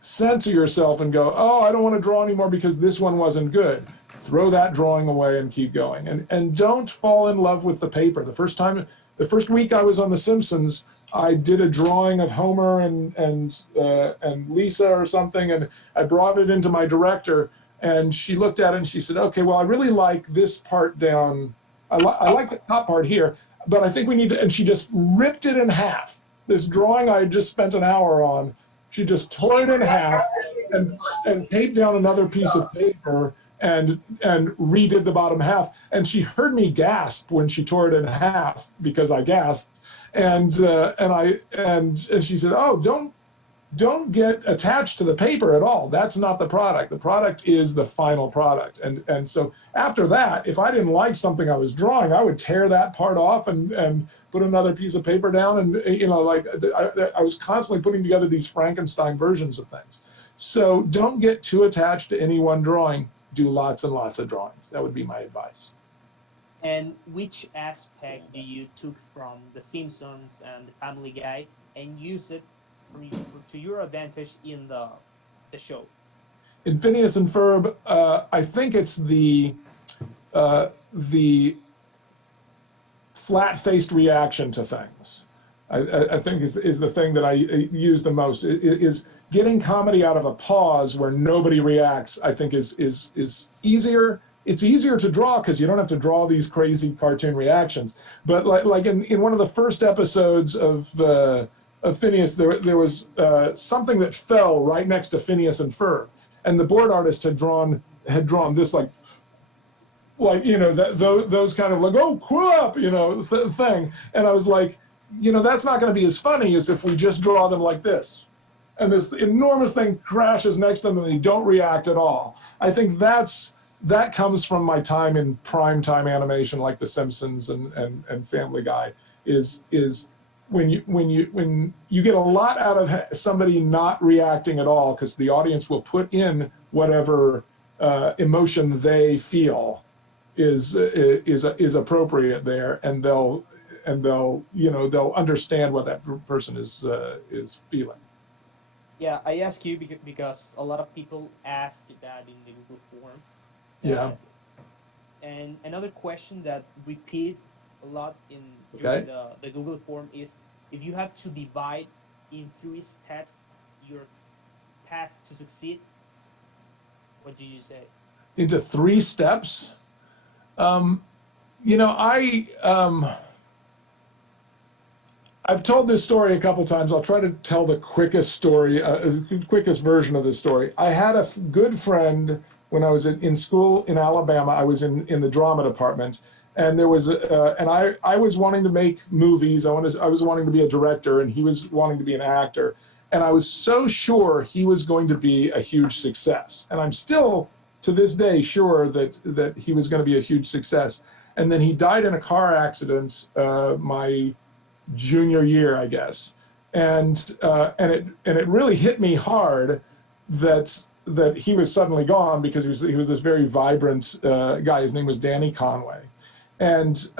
censor yourself and go, oh, I don't want to draw anymore because this one wasn't good. Throw that drawing away and keep going. And don't fall in love with the paper. The first week I was on The Simpsons, I did a drawing of Homer and Lisa or something, and I brought it into my director, and she looked at it and she said, okay, well, I really like this part down. I like the top part here, but I think we need to, and she just ripped it in half. This drawing I had just spent an hour on, she just tore it in half and taped down another piece of paper and redid the bottom half. And she heard me gasp when she tore it in half because I gasped. And she said, oh, don't get attached to the paper at all. That's not the product. The product is the final product. And so after that, if I didn't like something I was drawing, I would tear that part off and put another piece of paper down. And, you know, like I was constantly putting together these Frankenstein versions of things. So don't get too attached to any one drawing. Do lots and lots of drawings. That would be my advice. And which aspect do you took from The Simpsons and The Family Guy and use it to your advantage in the show? In Phineas and Ferb, I think it's the flat-faced reaction to things. I think is the thing that I use the most. Is getting comedy out of a pause where nobody reacts. I think is easier. It's easier to draw because you don't have to draw these crazy cartoon reactions. But like in one of the first episodes of Phineas, there was something that fell right next to Phineas and Ferb, and the board artist had drawn this like you know those kind of like, oh crap, you know, thing, and I was like, you know, that's not going to be as funny as if we just draw them like this, and this enormous thing crashes next to them and they don't react at all. I think that comes from my time in primetime animation like The Simpsons and Family Guy. Is when you get a lot out of somebody not reacting at all because the audience will put in whatever emotion they feel is appropriate there, and they'll you know they'll understand what that person is feeling. Yeah, I ask you because a lot of people ask that in the Google form. Yeah. And another question that repeat a lot Okay. during the Google form is, if you have to divide in 3 steps your path to succeed, what do you say? Into 3 steps. You know, I've told this story a couple times. I'll try to tell the quickest story, quickest version of this story. I had a good friend when I was in school in Alabama. I was in the drama department, and there was and I was wanting to make movies. I was wanting to be a director, and he was wanting to be an actor. And I was so sure he was going to be a huge success. And I'm still, to this day, sure that he was going to be a huge success. And then he died in a car accident my junior year, I guess. And it really hit me hard that he was suddenly gone, because he was this very vibrant guy. His name was Danny Conway. And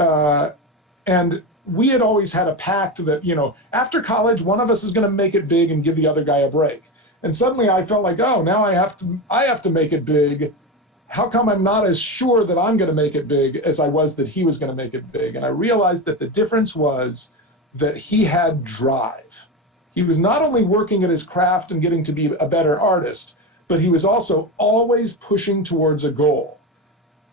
we had always had a pact that, you know, after college, one of us is going to make it big and give the other guy a break. And suddenly I felt like, oh, now I have to make it big. How come I'm not as sure that I'm going to make it big as I was that he was going to make it big? And I realized that the difference was that he had drive. He was not only working at his craft and getting to be a better artist, but he was also always pushing towards a goal.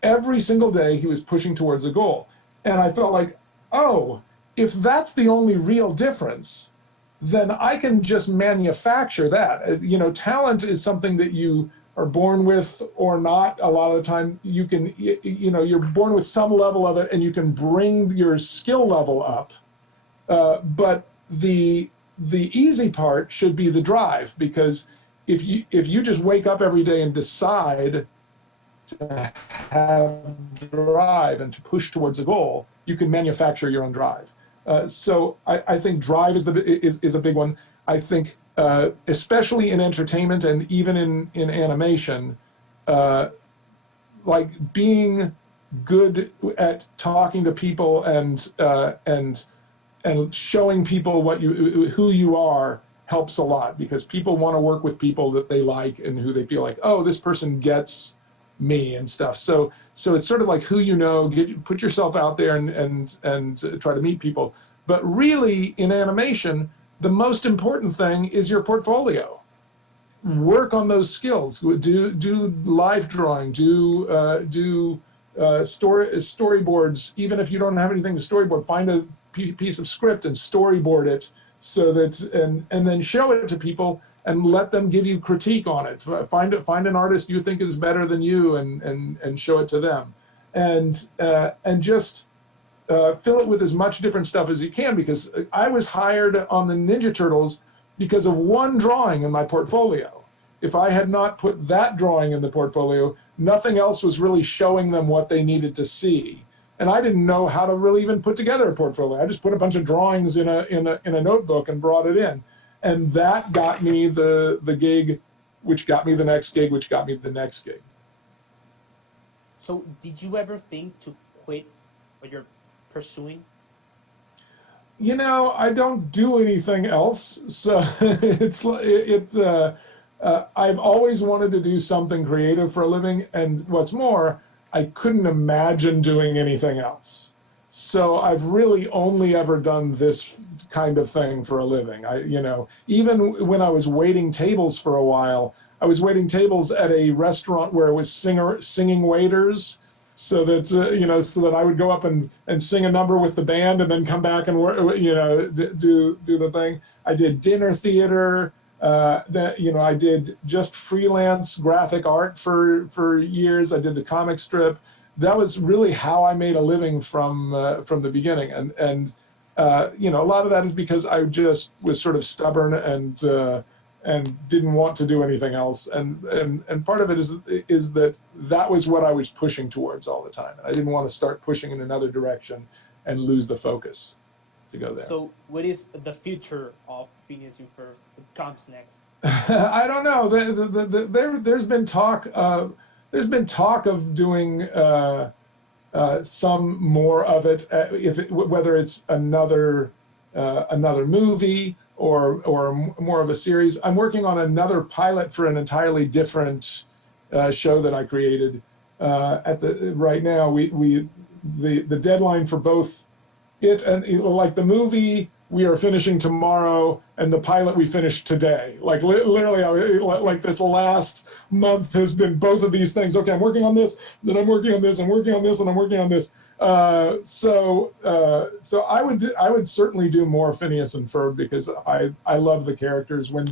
Every single day he was pushing towards a goal. And I felt like, oh, if that's the only real difference, then I can just manufacture that. You know, talent is something that you are born with or not. A lot of the time you can, you know, you're born with some level of it and you can bring your skill level up. But the easy part should be the drive, because if you just wake up every day and decide to have drive and to push towards a goal, you can manufacture your own drive. So I think drive is a big one. I think especially in entertainment and even in animation, like being good at talking to people and showing people who you are helps a lot, because people want to work with people that they like and who they feel like, oh, this person gets me and stuff. So it's sort of like who you know, put yourself out there and try to meet people. But really, in animation, the most important thing is your portfolio. Work on those skills. Do live drawing. Do storyboards. Even if you don't have anything to storyboard, find a piece of script and storyboard it, so that and then show it to people and let them give you critique on it. Find an artist you think is better than you and show it to them, and just fill it with as much different stuff as you can. Because I was hired on the Ninja Turtles because of one drawing in my portfolio. If I had not put that drawing in the portfolio, nothing else was really showing them what they needed to see. And I didn't know how to really even put together a portfolio. I just put a bunch of drawings in a notebook and brought it in. And that got me the gig, which got me the next gig, which got me the next gig. So did you ever think to quit what you're pursuing? You know, I don't do anything else, so I've always wanted to do something creative for a living, and what's more, I couldn't imagine doing anything else. So I've really only ever done this kind of thing for a living. Even when I was waiting tables for a while, I was waiting tables at a restaurant where it was singing waiters. So that so that I would go up and sing a number with the band and then come back and do the thing. I did dinner theater. I did just freelance graphic art for years. I did the comic strip. That was really how I made a living from the beginning. And a lot of that is because I just was sort of stubborn and didn't want to do anything else. And part of it is that was what I was pushing towards all the time. And I didn't want to start pushing in another direction and lose the focus to go there. So what is the future of Phineas and Ferb? What comes next? I don't know. There's been talk of doing some more of it, whether it's another movie or more of a series. I'm working on another pilot for an entirely different show that I created. Right now, the deadline for both it and like the movie we are finishing tomorrow, and the pilot we finished today. Like literally, like this last month has been both of these things. Okay, I'm working on this, then I'm working on this, I'm working on this, and I'm working on this. So I would certainly do more Phineas and Ferb because I love the characters. When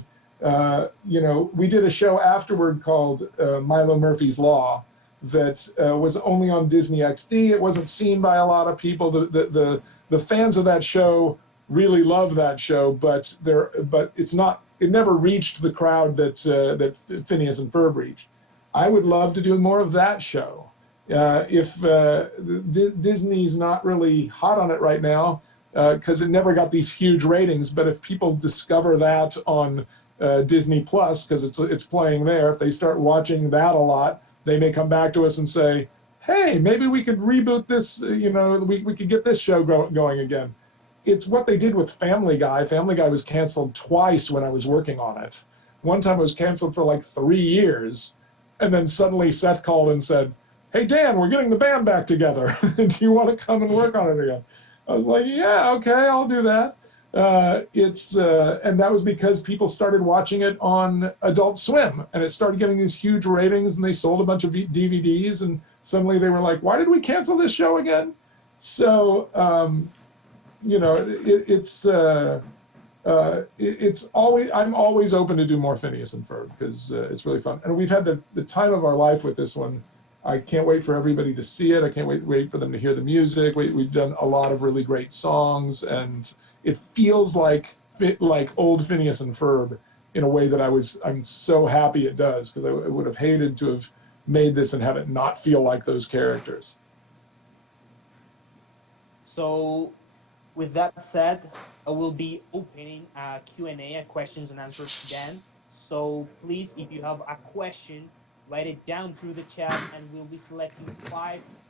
we did a show afterward called Milo Murphy's Law that was only on Disney XD. It wasn't seen by a lot of people. The fans of that show really love that show, but it's not. It never reached the crowd that Phineas and Ferb reached. I would love to do more of that show. If Disney's not really hot on it right now because it never got these huge ratings, but if people discover that on Disney Plus because it's playing there, if they start watching that a lot, they may come back to us and say, "Hey, maybe we could reboot this. We could get this show going again." It's what they did with Family Guy. Family Guy was canceled twice when I was working on it. One time it was canceled for like 3 years, and then suddenly Seth called and said, "Hey Dan, we're getting the band back together. Do you want to come and work on it again?" I was like, "Yeah, okay, I'll do that." And that was because people started watching it on Adult Swim, and it started getting these huge ratings, and they sold a bunch of DVDs, and suddenly they were like, "Why did we cancel this show again?" So, it's always, I'm always open to do more Phineas and Ferb because it's really fun, and we've had the time of our life with this one. I can't wait for everybody to see it. I can't wait for them to hear the music. We've done a lot of really great songs, and it feels like old Phineas and Ferb in a way that I'm so happy it does, because I would have hated to have made this and had it not feel like those characters. So with that said, I will be opening a Q&A, a questions and answers then. So please, if you have a question, write it down through the chat, and we'll be selecting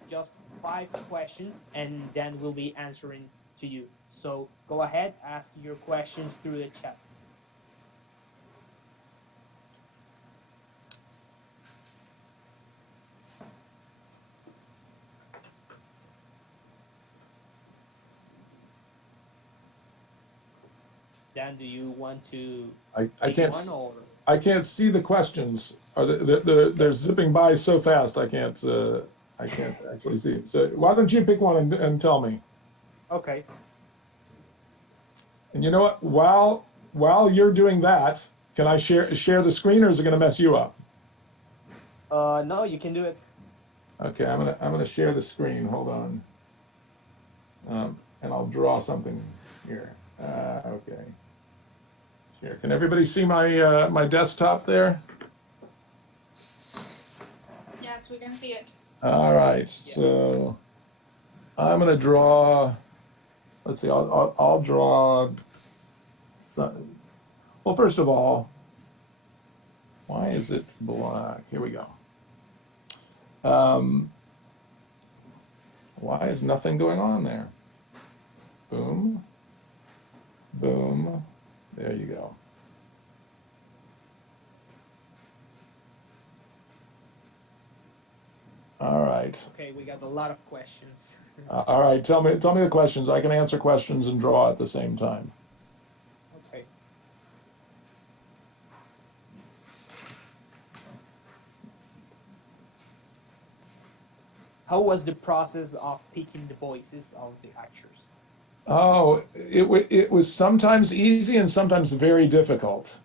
just five questions, and then we'll be answering to you. So go ahead, ask your questions through the chat. Dan, do you want to I can't one, or? I can't see the questions. They're zipping by so fast. I can't actually see. So why don't you pick one and tell me? Okay. And you know what? While you're doing that, can I share the screen, or is it going to mess you up? No, you can do it. Okay, I'm gonna share the screen. Hold on, and I'll draw something here. Okay, Here, can everybody see my my desktop there? Yes, we can see it. All right, so I'm gonna draw. Let's see. I'll draw. Some, well, first of all, why is it black? Here we go. Why is nothing going on there? Boom. Boom. There you go. All right. Okay, we got a lot of questions. All right. Tell me the questions. I can answer questions and draw at the same time. Okay. How was the process of picking the voices of the actors? Oh, it was sometimes easy and sometimes very difficult.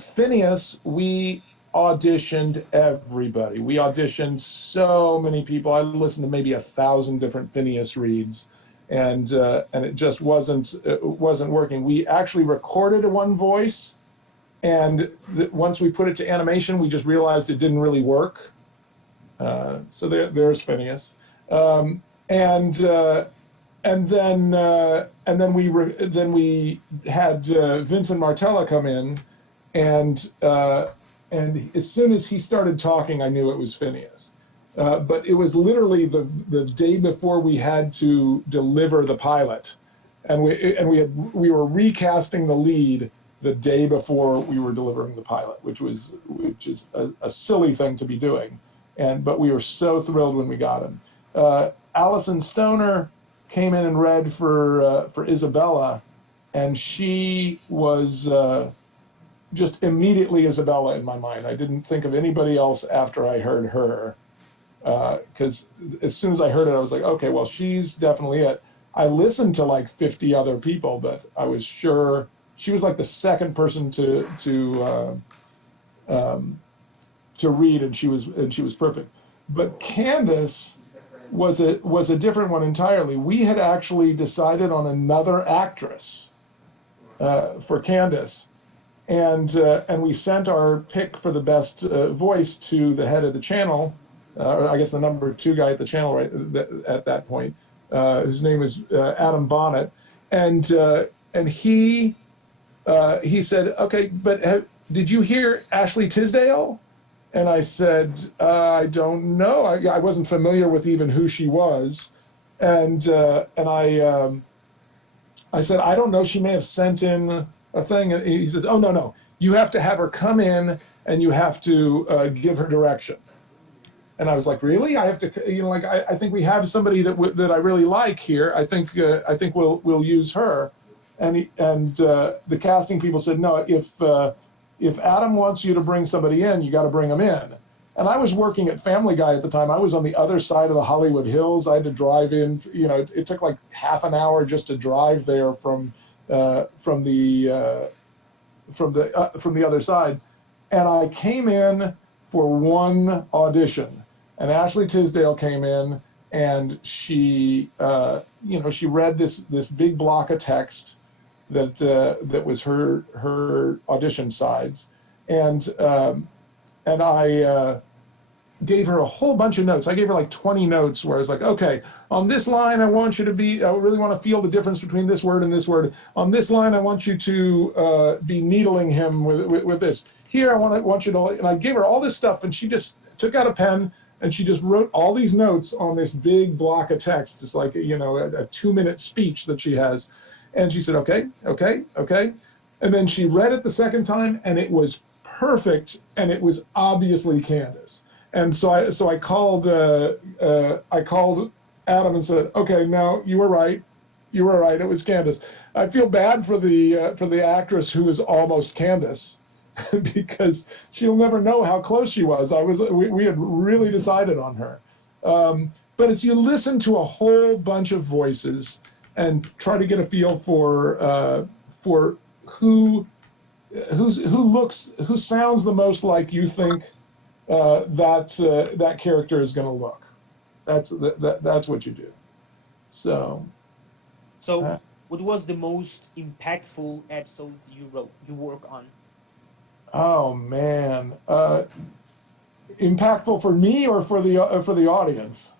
Phineas, we auditioned everybody. We auditioned so many people. I listened to maybe 1,000 different Phineas reads, and it just wasn't working. We actually recorded one voice, and once we put it to animation, we just realized it didn't really work. So there's Phineas, and then we had Vincent Martella come in, and as soon as he started talking, I knew it was Phineas. But it was literally the day before we had to deliver the pilot, and we were recasting the lead the day before we were delivering the pilot, which is a silly thing to be doing. But we were so thrilled when we got him. Allison Stoner came in and read for Isabella, and she was just immediately Isabella in my mind. I didn't think of anybody else after I heard her, because as soon as I heard it, I was like, okay, well, she's definitely it. I listened to like 50 other people, but I was sure she was like the second person to read, and she was perfect. But Candace was a different one entirely. We had actually decided on another actress for Candace, and we sent our pick for the best voice to the head of the channel, or I guess the number 2 guy at the channel right at that point, whose name is Adam Bonnet, and he said, okay, but did you hear Ashley Tisdale? And I said, I don't know. I wasn't familiar with even who she was. And I said, I don't know. She may have sent in a thing. And he says, oh, no. You have to have her come in and you have to give her direction. And I was like, really? I have to, I think we have somebody that I really like here. I think we'll use her. And the casting people said, no, if Adam wants you to bring somebody in, you got to bring them in. And I was working at Family Guy at the time. I was on the other side of the Hollywood Hills. I had to drive in. It took like half an hour just to drive there from the other side. And I came in for one audition, and Ashley Tisdale came in, and she read this big block of text that was her audition sides, and I gave her a whole bunch of notes. I gave her like 20 notes where I was like, okay, on this line I want you to be, I really want to feel the difference between this word and this word. On this line I want you to be needling him with this. Here I want you to, and I gave her all this stuff, and she just took out a pen and she just wrote all these notes on this big block of text, just like a 2-minute speech that she has. And she said, okay. And then she read it the second time, and it was perfect, and it was obviously Candace. And so I called Adam and said, okay, now you were right. It was Candace. I feel bad for the actress who is almost Candace, because she'll never know how close she was. We had really decided on her. But as you listen to a whole bunch of voices and try to get a feel for who sounds the most like you think that character is going to look. That's what you do. So what was the most impactful episode you work on? Oh man, impactful for me or for the audience?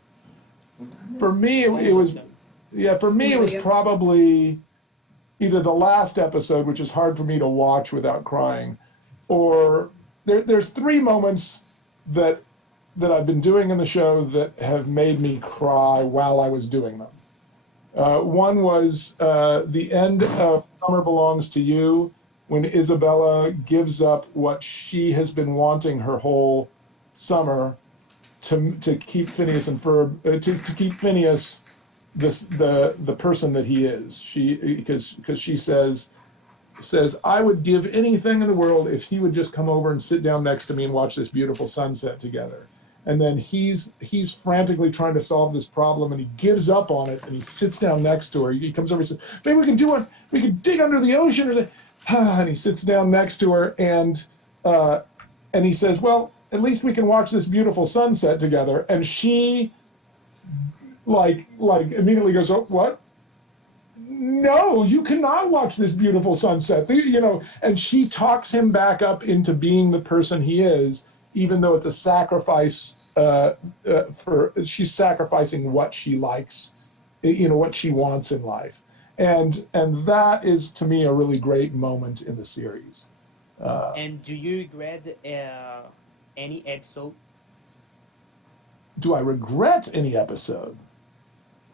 For me, it Both was of them. yeah. For me, it was probably either the last episode, which is hard for me to watch without crying, or there's three moments that I've been doing in the show that have made me cry while I was doing them. One was the end of Summer Belongs to You, when Isabella gives up what she has been wanting her whole summer to keep Phineas and Ferb to keep Phineas the person that he is. She because she says I would give anything in the world if he would just come over and sit down next to me and watch this beautiful sunset together. And then he's frantically trying to solve this problem, and he gives up on it, and he sits down next to her. He comes over and says, maybe we can do one. We can dig under the ocean, or and he sits down next to her, and he says, well, at least we can watch this beautiful sunset together. And she like immediately goes, oh, what? No, you cannot watch this beautiful sunset. And she talks him back up into being the person he is, even though it's a sacrifice she's sacrificing what she likes, what she wants in life. And that is, to me, a really great moment in the series. And do you regret any episode? Do I regret any episode?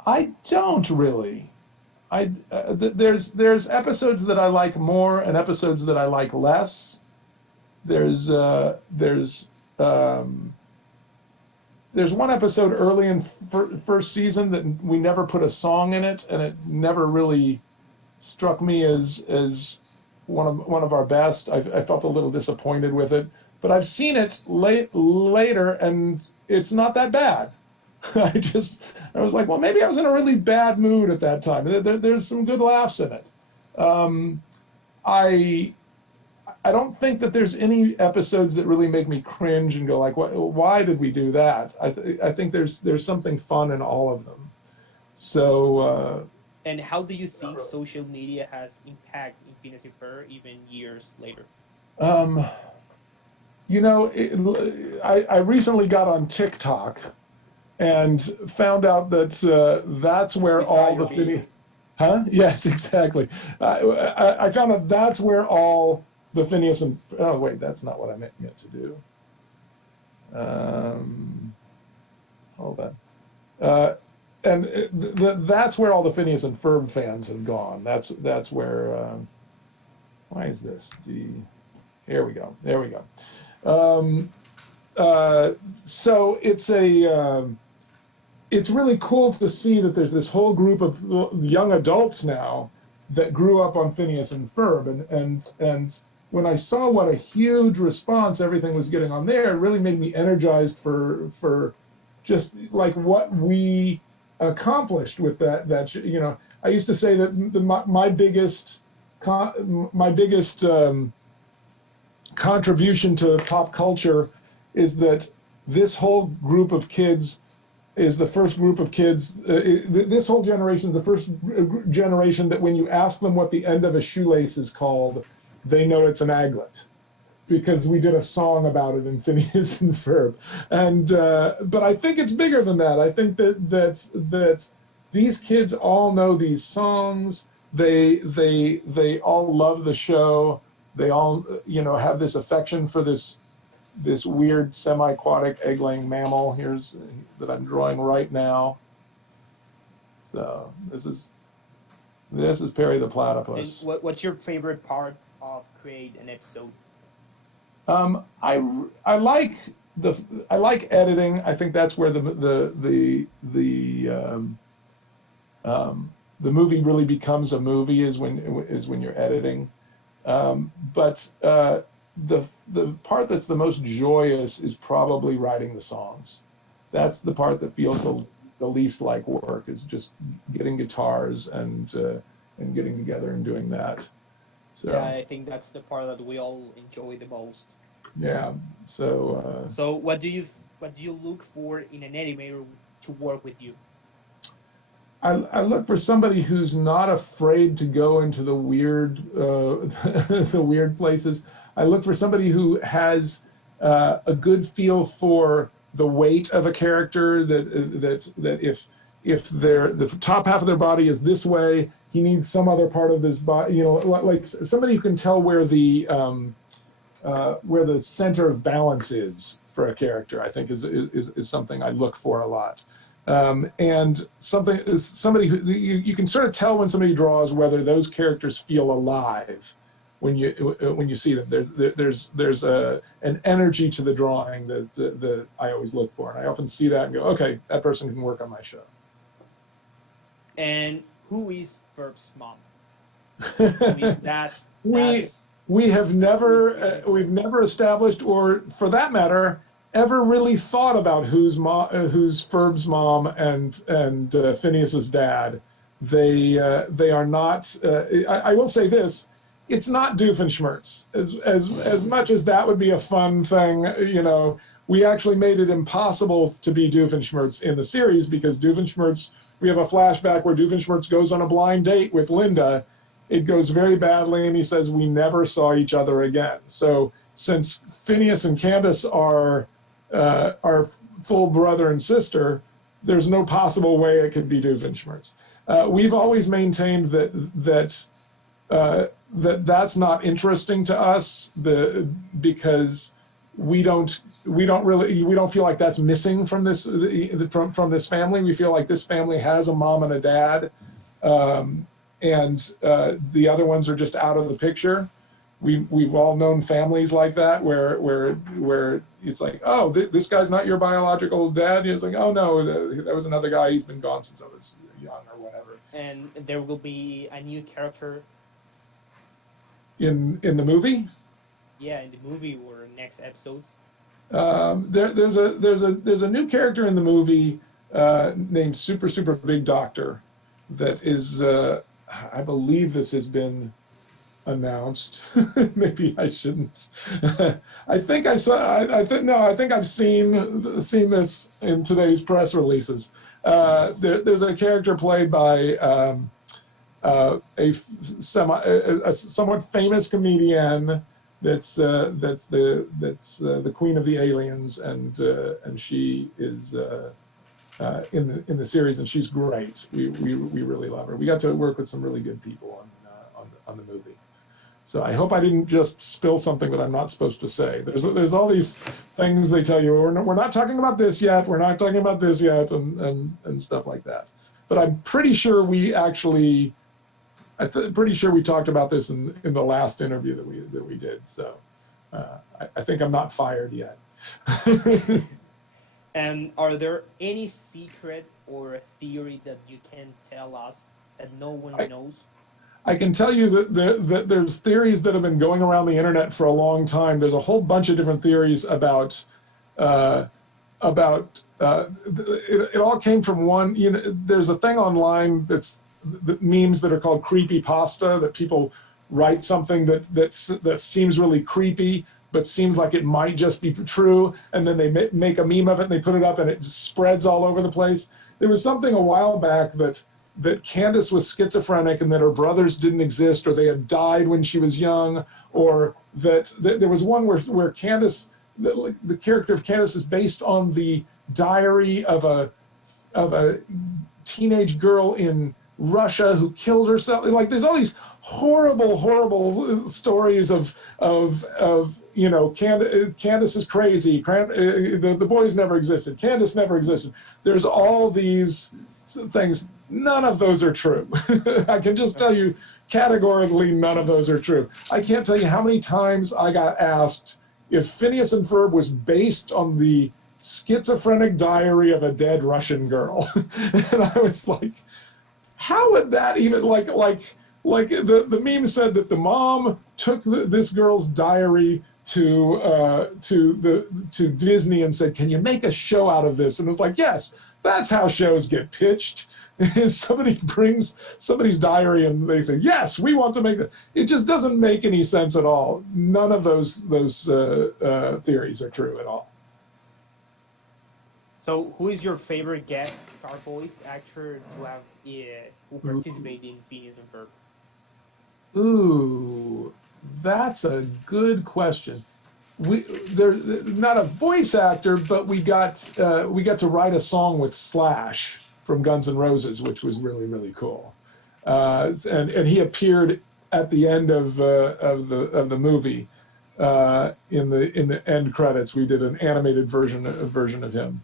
I don't really. There's episodes that I like more and episodes that I like less. There's one episode early in first season that we never put a song in it, and it never really struck me as one of our best. I felt a little disappointed with it, but I've seen it later, and it's not that bad. I was like, well, maybe I was in a really bad mood at that time. There's some good laughs in it. I don't think that there's any episodes that really make me cringe and go like, why did we do that? I think there's something fun in all of them. So. And how do you think social media has impact in Phineas and Ferb even years later? I recently got on TikTok and found out that that's where all the Phineas. Huh? Yes, exactly. I found out that's where all the Phineas and... Oh, wait, that's not what I meant to do. Hold on. That's where all the Phineas and Ferb fans have gone. That's where... why is this? Here we go. There we go. So it's really cool to see that there's this whole group of young adults now that grew up on Phineas and Ferb, and when I saw what a huge response everything was getting on there, it really made me energized for just like what we accomplished with that. I used to say that my biggest contribution to pop culture is that this whole group of kids is the first group of kids, this whole generation is the first generation that when you ask them what the end of a shoelace is called, they know it's an aglet, because we did a song about it in Phineas and Ferb. And but I think it's bigger than that. I think that these kids all know these songs. They all love the show. They all have this affection for this weird semi-aquatic egg-laying mammal that I'm drawing right now. So this is Perry the Platypus. And what's your favorite part of create an episode? I like editing. I think that's where the movie really becomes a movie is when you're editing. But the part that's the most joyous is probably writing the songs. That's the part that feels the least like work, is just getting guitars and getting together and doing that. So, yeah, I think that's the part that we all enjoy the most. Yeah. So. So what do you look for in an animator to work with you? I look for somebody who's not afraid to go into the weird, the weird places. I look for somebody who has a good feel for the weight of a character. That if the top half of their body is this way, he needs some other part of his body. You know, like somebody who can tell where the center of balance is for a character. I think is something I look for a lot. And somebody who you can sort of tell when somebody draws whether those characters feel alive when you see them. There's an energy to the drawing that I always look for, and I often see that and go, okay, that person can work on my show. And who is Ferb's mom? That's we have never we've never established, or for that matter, ever really thought about who's Ferb's mom and Phineas's dad. They are not. I will say this: it's not Doofenshmirtz. As much as that would be a fun thing, you know, we actually made it impossible to be Doofenshmirtz in the series because Doofenshmirtz. We have a flashback where Doofenshmirtz goes on a blind date with Linda. It goes very badly, and he says we never saw each other again. So since Phineas and Candace are full brother and sister, there's no possible way it could be Doofenshmirtz. We've always maintained that's not interesting to us, because we don't feel like that's missing from this from this family. We feel like this family has a mom and a dad, and the other ones are just out of the picture. We've all known families like that where it's like, oh, this guy's not your biological dad. It's like, oh no, that was another guy. He's been gone since I was young or whatever. And there will be a new character in the movie. Yeah, in the movie or next episodes. There's a new character in the movie named Super Big Doctor that is I believe this has been announced. Maybe I shouldn't. I think I've seen this in today's press releases. There's a character played by a somewhat famous comedian that's the queen of the aliens, and she is in the series, and she's great. We really love her. We got to work with some really good people on the movie. So I hope I didn't just spill something that I'm not supposed to say. There's all these things they tell you, we're not talking about this yet, we're not talking about this yet, and stuff like that. But I'm pretty sure we actually, pretty sure we talked about this in the last interview that we did. So I think I'm not fired yet. And are there any secret or theory that you can tell us that no one knows? I can tell you that there's theories that have been going around the internet for a long time. There's a whole bunch of different theories about it all came from one. You know, there's a thing online that's the memes that are called creepypasta, that people write something that seems really creepy but seems like it might just be true, and then they make a meme of it and they put it up and it just spreads all over the place. There was something a while back that Candace was schizophrenic and that her brothers didn't exist, or they had died when she was young, or that there was one where Candace, the character of Candace is based on the diary of a teenage girl in Russia who killed herself. Like, there's all these horrible stories of you know, Candace is crazy. The boys never existed. Candace never existed. There's all these things. None of those are true. I can just tell you categorically, none of those are true. I can't tell you how many times I got asked if Phineas and Ferb was based on the schizophrenic diary of a dead Russian girl. And I was like, how would that even, like the meme said that the mom took this girl's diary to Disney and said, can you make a show out of this? And it was like, yes, that's how shows get pitched. Somebody brings somebody's diary and they say, yes, we want to make it. It just doesn't make any sense at all. None of those theories are true at all. So, who is your favorite guest star voice actor to have who participated in Phineas and Ferb? Ooh, that's a good question. There's not a voice actor, but we got to write a song with Slash from Guns N' Roses, which was really cool. And he appeared at the end of the movie. In the end credits, we did an animated version of him,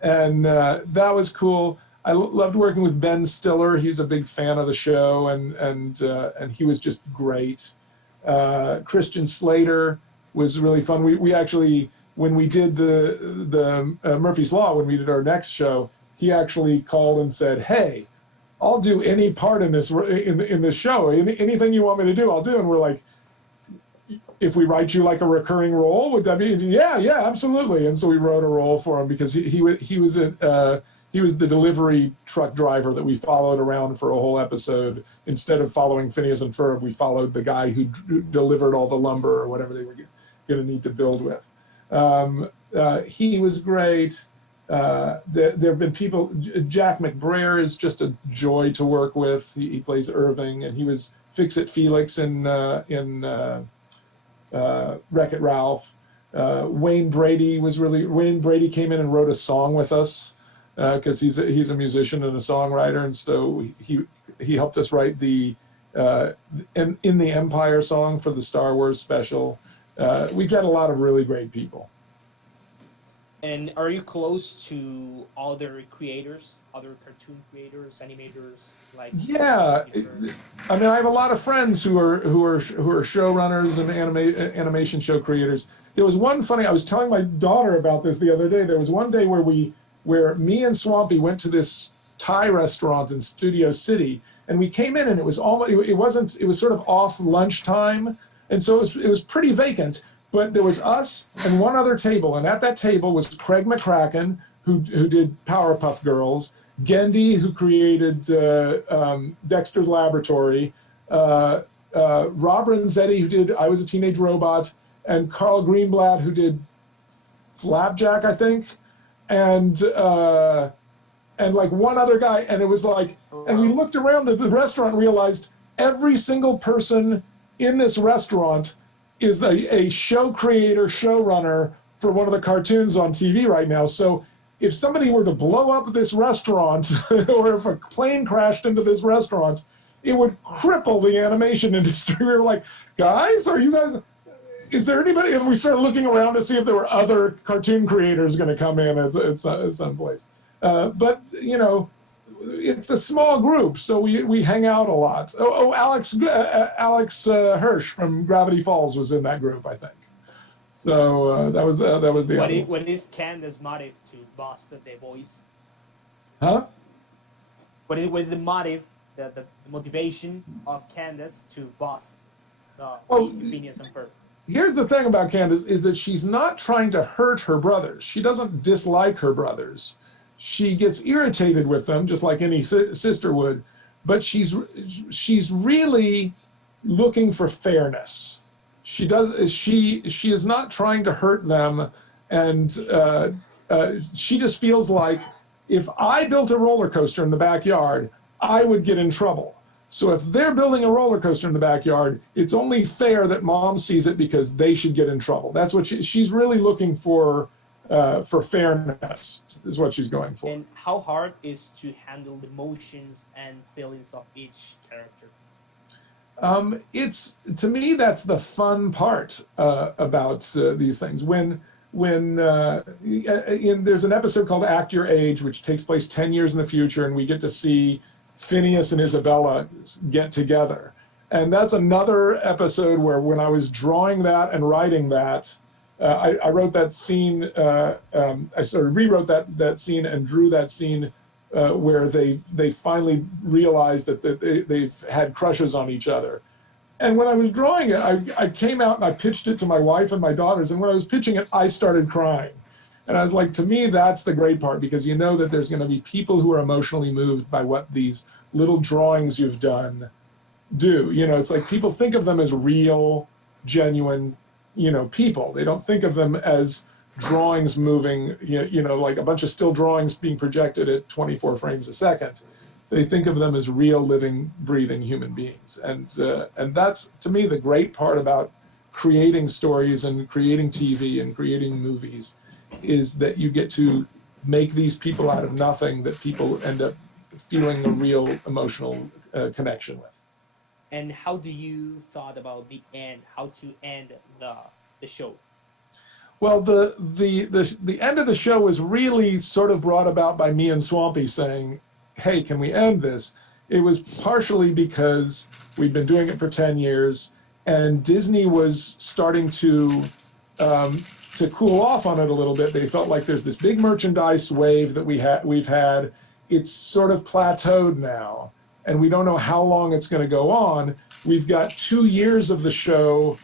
and that was cool. I loved working with Ben Stiller. He's a big fan of the show, and he was just great. Christian Slater was really fun. We actually, when we did the Murphy's Law, when we did our next show, he actually called and said, "Hey, I'll do any part in this show. Anything you want me to do, I'll do." And we're like, "If we write you like a recurring role, would that be?" Yeah, absolutely. And so we wrote a role for him because he was the delivery truck driver that we followed around for a whole episode. Instead of following Phineas and Ferb, we followed the guy who delivered all the lumber or whatever they were going to need to build with. He was great. There have been people. Jack McBrayer is just a joy to work with. He plays Irving, and he was Fix-It Felix in Wreck-It Ralph. Wayne Brady came in and wrote a song with us because he's a musician and a songwriter, and so he helped us write the in the Empire song for the Star Wars special. We've got a lot of really great people. And are you close to other creators, other cartoon creators, animators like? Yeah, I mean, I have a lot of friends who are showrunners and animation show creators. There was one funny. I was telling my daughter about this the other day. There was one day where me and Swampy went to this Thai restaurant in Studio City, and we came in and it was sort of off lunchtime, and so it was pretty vacant. But there was us and one other table, and at that table was Craig McCracken, who did Powerpuff Girls, Gendy, who created Dexter's Laboratory, Rob Renzetti, who did I Was a Teenage Robot, and Carl Greenblatt, who did Flapjack, I think, and like one other guy, and it was like, and we looked around the restaurant and realized every single person in this restaurant is a show creator, showrunner for one of the cartoons on TV right now. So if somebody were to blow up this restaurant or if a plane crashed into this restaurant, it would cripple the animation industry. We were like, guys, is there anybody? And we started looking around to see if there were other cartoon creators going to come in at some place. But, it's a small group, so we hang out a lot. Alex Hirsch from Gravity Falls was in that group, I think. So that was the. What is Candace's motive to bust the voice? Huh? What was the motive, the motivation of Candace to bust Phineas and Ferb? Here's the thing about Candace is that she's not trying to hurt her brothers. She doesn't dislike her brothers. She gets irritated with them, just like any sister would, but she's really looking for fairness. She is not trying to hurt them, and she just feels like if I built a roller coaster in the backyard, I would get in trouble. So if they're building a roller coaster in the backyard, it's only fair that mom sees it because they should get in trouble. That's what she's really looking for fairness is what she's going for. And how hard is to handle the emotions and feelings of each character? It's, to me, that's the fun part about these things. There's an episode called Act Your Age, which takes place 10 years in the future, and we get to see Phineas and Isabella get together. And that's another episode where when I was drawing that and writing that, I wrote that scene, I sort of rewrote that scene and drew that scene where they finally realized that they've had crushes on each other. And when I was drawing it, I came out and I pitched it to my wife and my daughters, and when I was pitching it, I started crying. And I was like, to me, that's the great part, because you know that there's going to be people who are emotionally moved by what these little drawings you've done do. It's like people think of them as real, genuine, people. They don't think of them as drawings moving, like a bunch of still drawings being projected at 24 frames a second. They think of them as real, living, breathing human beings. And that's, to me, the great part about creating stories and creating TV and creating movies, is that you get to make these people out of nothing that people end up feeling a real emotional connection with. And how do you thought about the end? How to end the show? Well, the end of the show was really sort of brought about by me and Swampy saying, "Hey, can we end this?" It was partially because we'd been doing it for 10 years, and Disney was starting to cool off on it a little bit. They felt like there's this big merchandise wave that we've had. It's sort of plateaued now, and we don't know how long it's going to go on. We've got 2 years of the show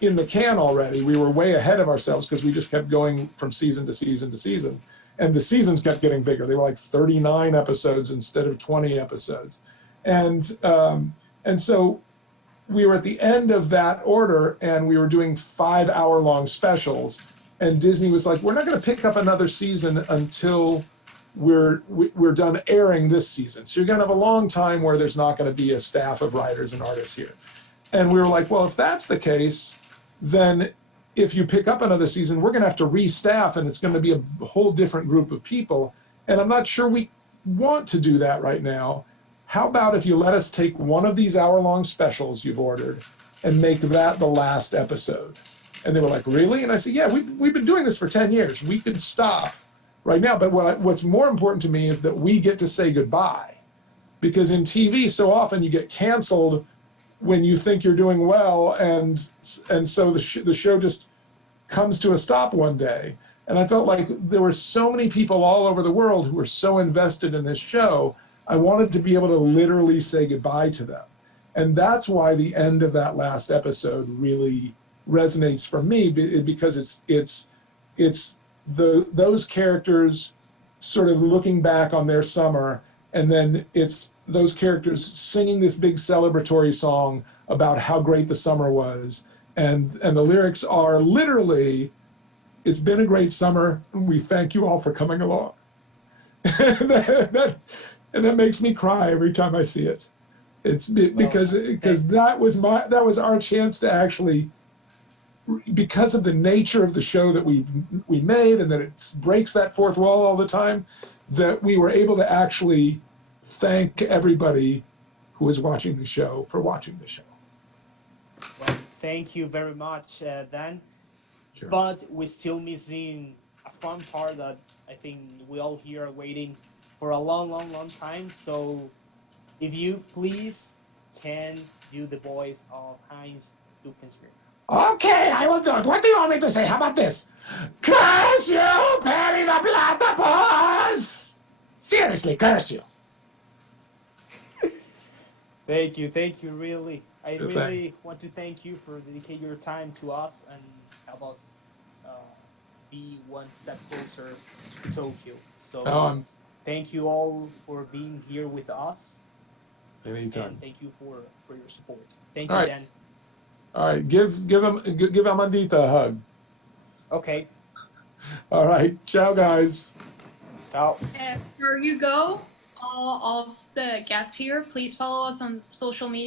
in the can already. We were way ahead of ourselves because we just kept going from season to season to season. And the seasons kept getting bigger. They were like 39 episodes instead of 20 episodes. And so we were at the end of that order, and we were doing 5-hour-long specials. And Disney was like, "We're not going to pick up another season until we're done airing this season. So you're going to have a long time where there's not going to be a staff of writers and artists here." And we were like, well, if that's the case, then if you pick up another season, we're going to have to restaff, and it's going to be a whole different group of people. And I'm not sure we want to do that right now. How about if you let us take one of these hour-long specials you've ordered and make that the last episode? And they were like, really? And I said, yeah, we've been doing this for 10 years. We could stop right now. But what's more important to me is that we get to say goodbye. Because in TV, so often you get canceled when you think you're doing well, and so the show just comes to a stop one day. And I felt like there were so many people all over the world who were so invested in this show, I wanted to be able to literally say goodbye to them. And that's why the end of that last episode really resonates for me, because it's those characters sort of looking back on their summer, and then it's those characters singing this big celebratory song about how great the summer was. And the lyrics are literally, "It's been a great summer, and we thank you all for coming along." And that makes me cry every time I see it. Because that was our chance to actually, because of the nature of the show that we made, and that it breaks that fourth wall all the time, that we were able to actually thank everybody who was watching the show for watching the show. Well, thank you very much, Dan. Sure. But we're still missing a fun part that I think we all here are waiting for a long, long, long time. So if you please can do the voice of Heinz Doofenshmirtz. Okay, I will do it. What do you want me to say? How about this? Curse you, Perry the Platypus! Seriously, curse you. Thank you, really. I Good really want to thank you for dedicating your time to us and help us be one step closer to Tokyo. So thank you all for being here with us. Anytime. And thank you for your support. Thank All you, right. Dan. All right, give Amandita a hug. Okay. All right, ciao, guys. Ciao. Before you go, all of the guests here, please follow us on social media.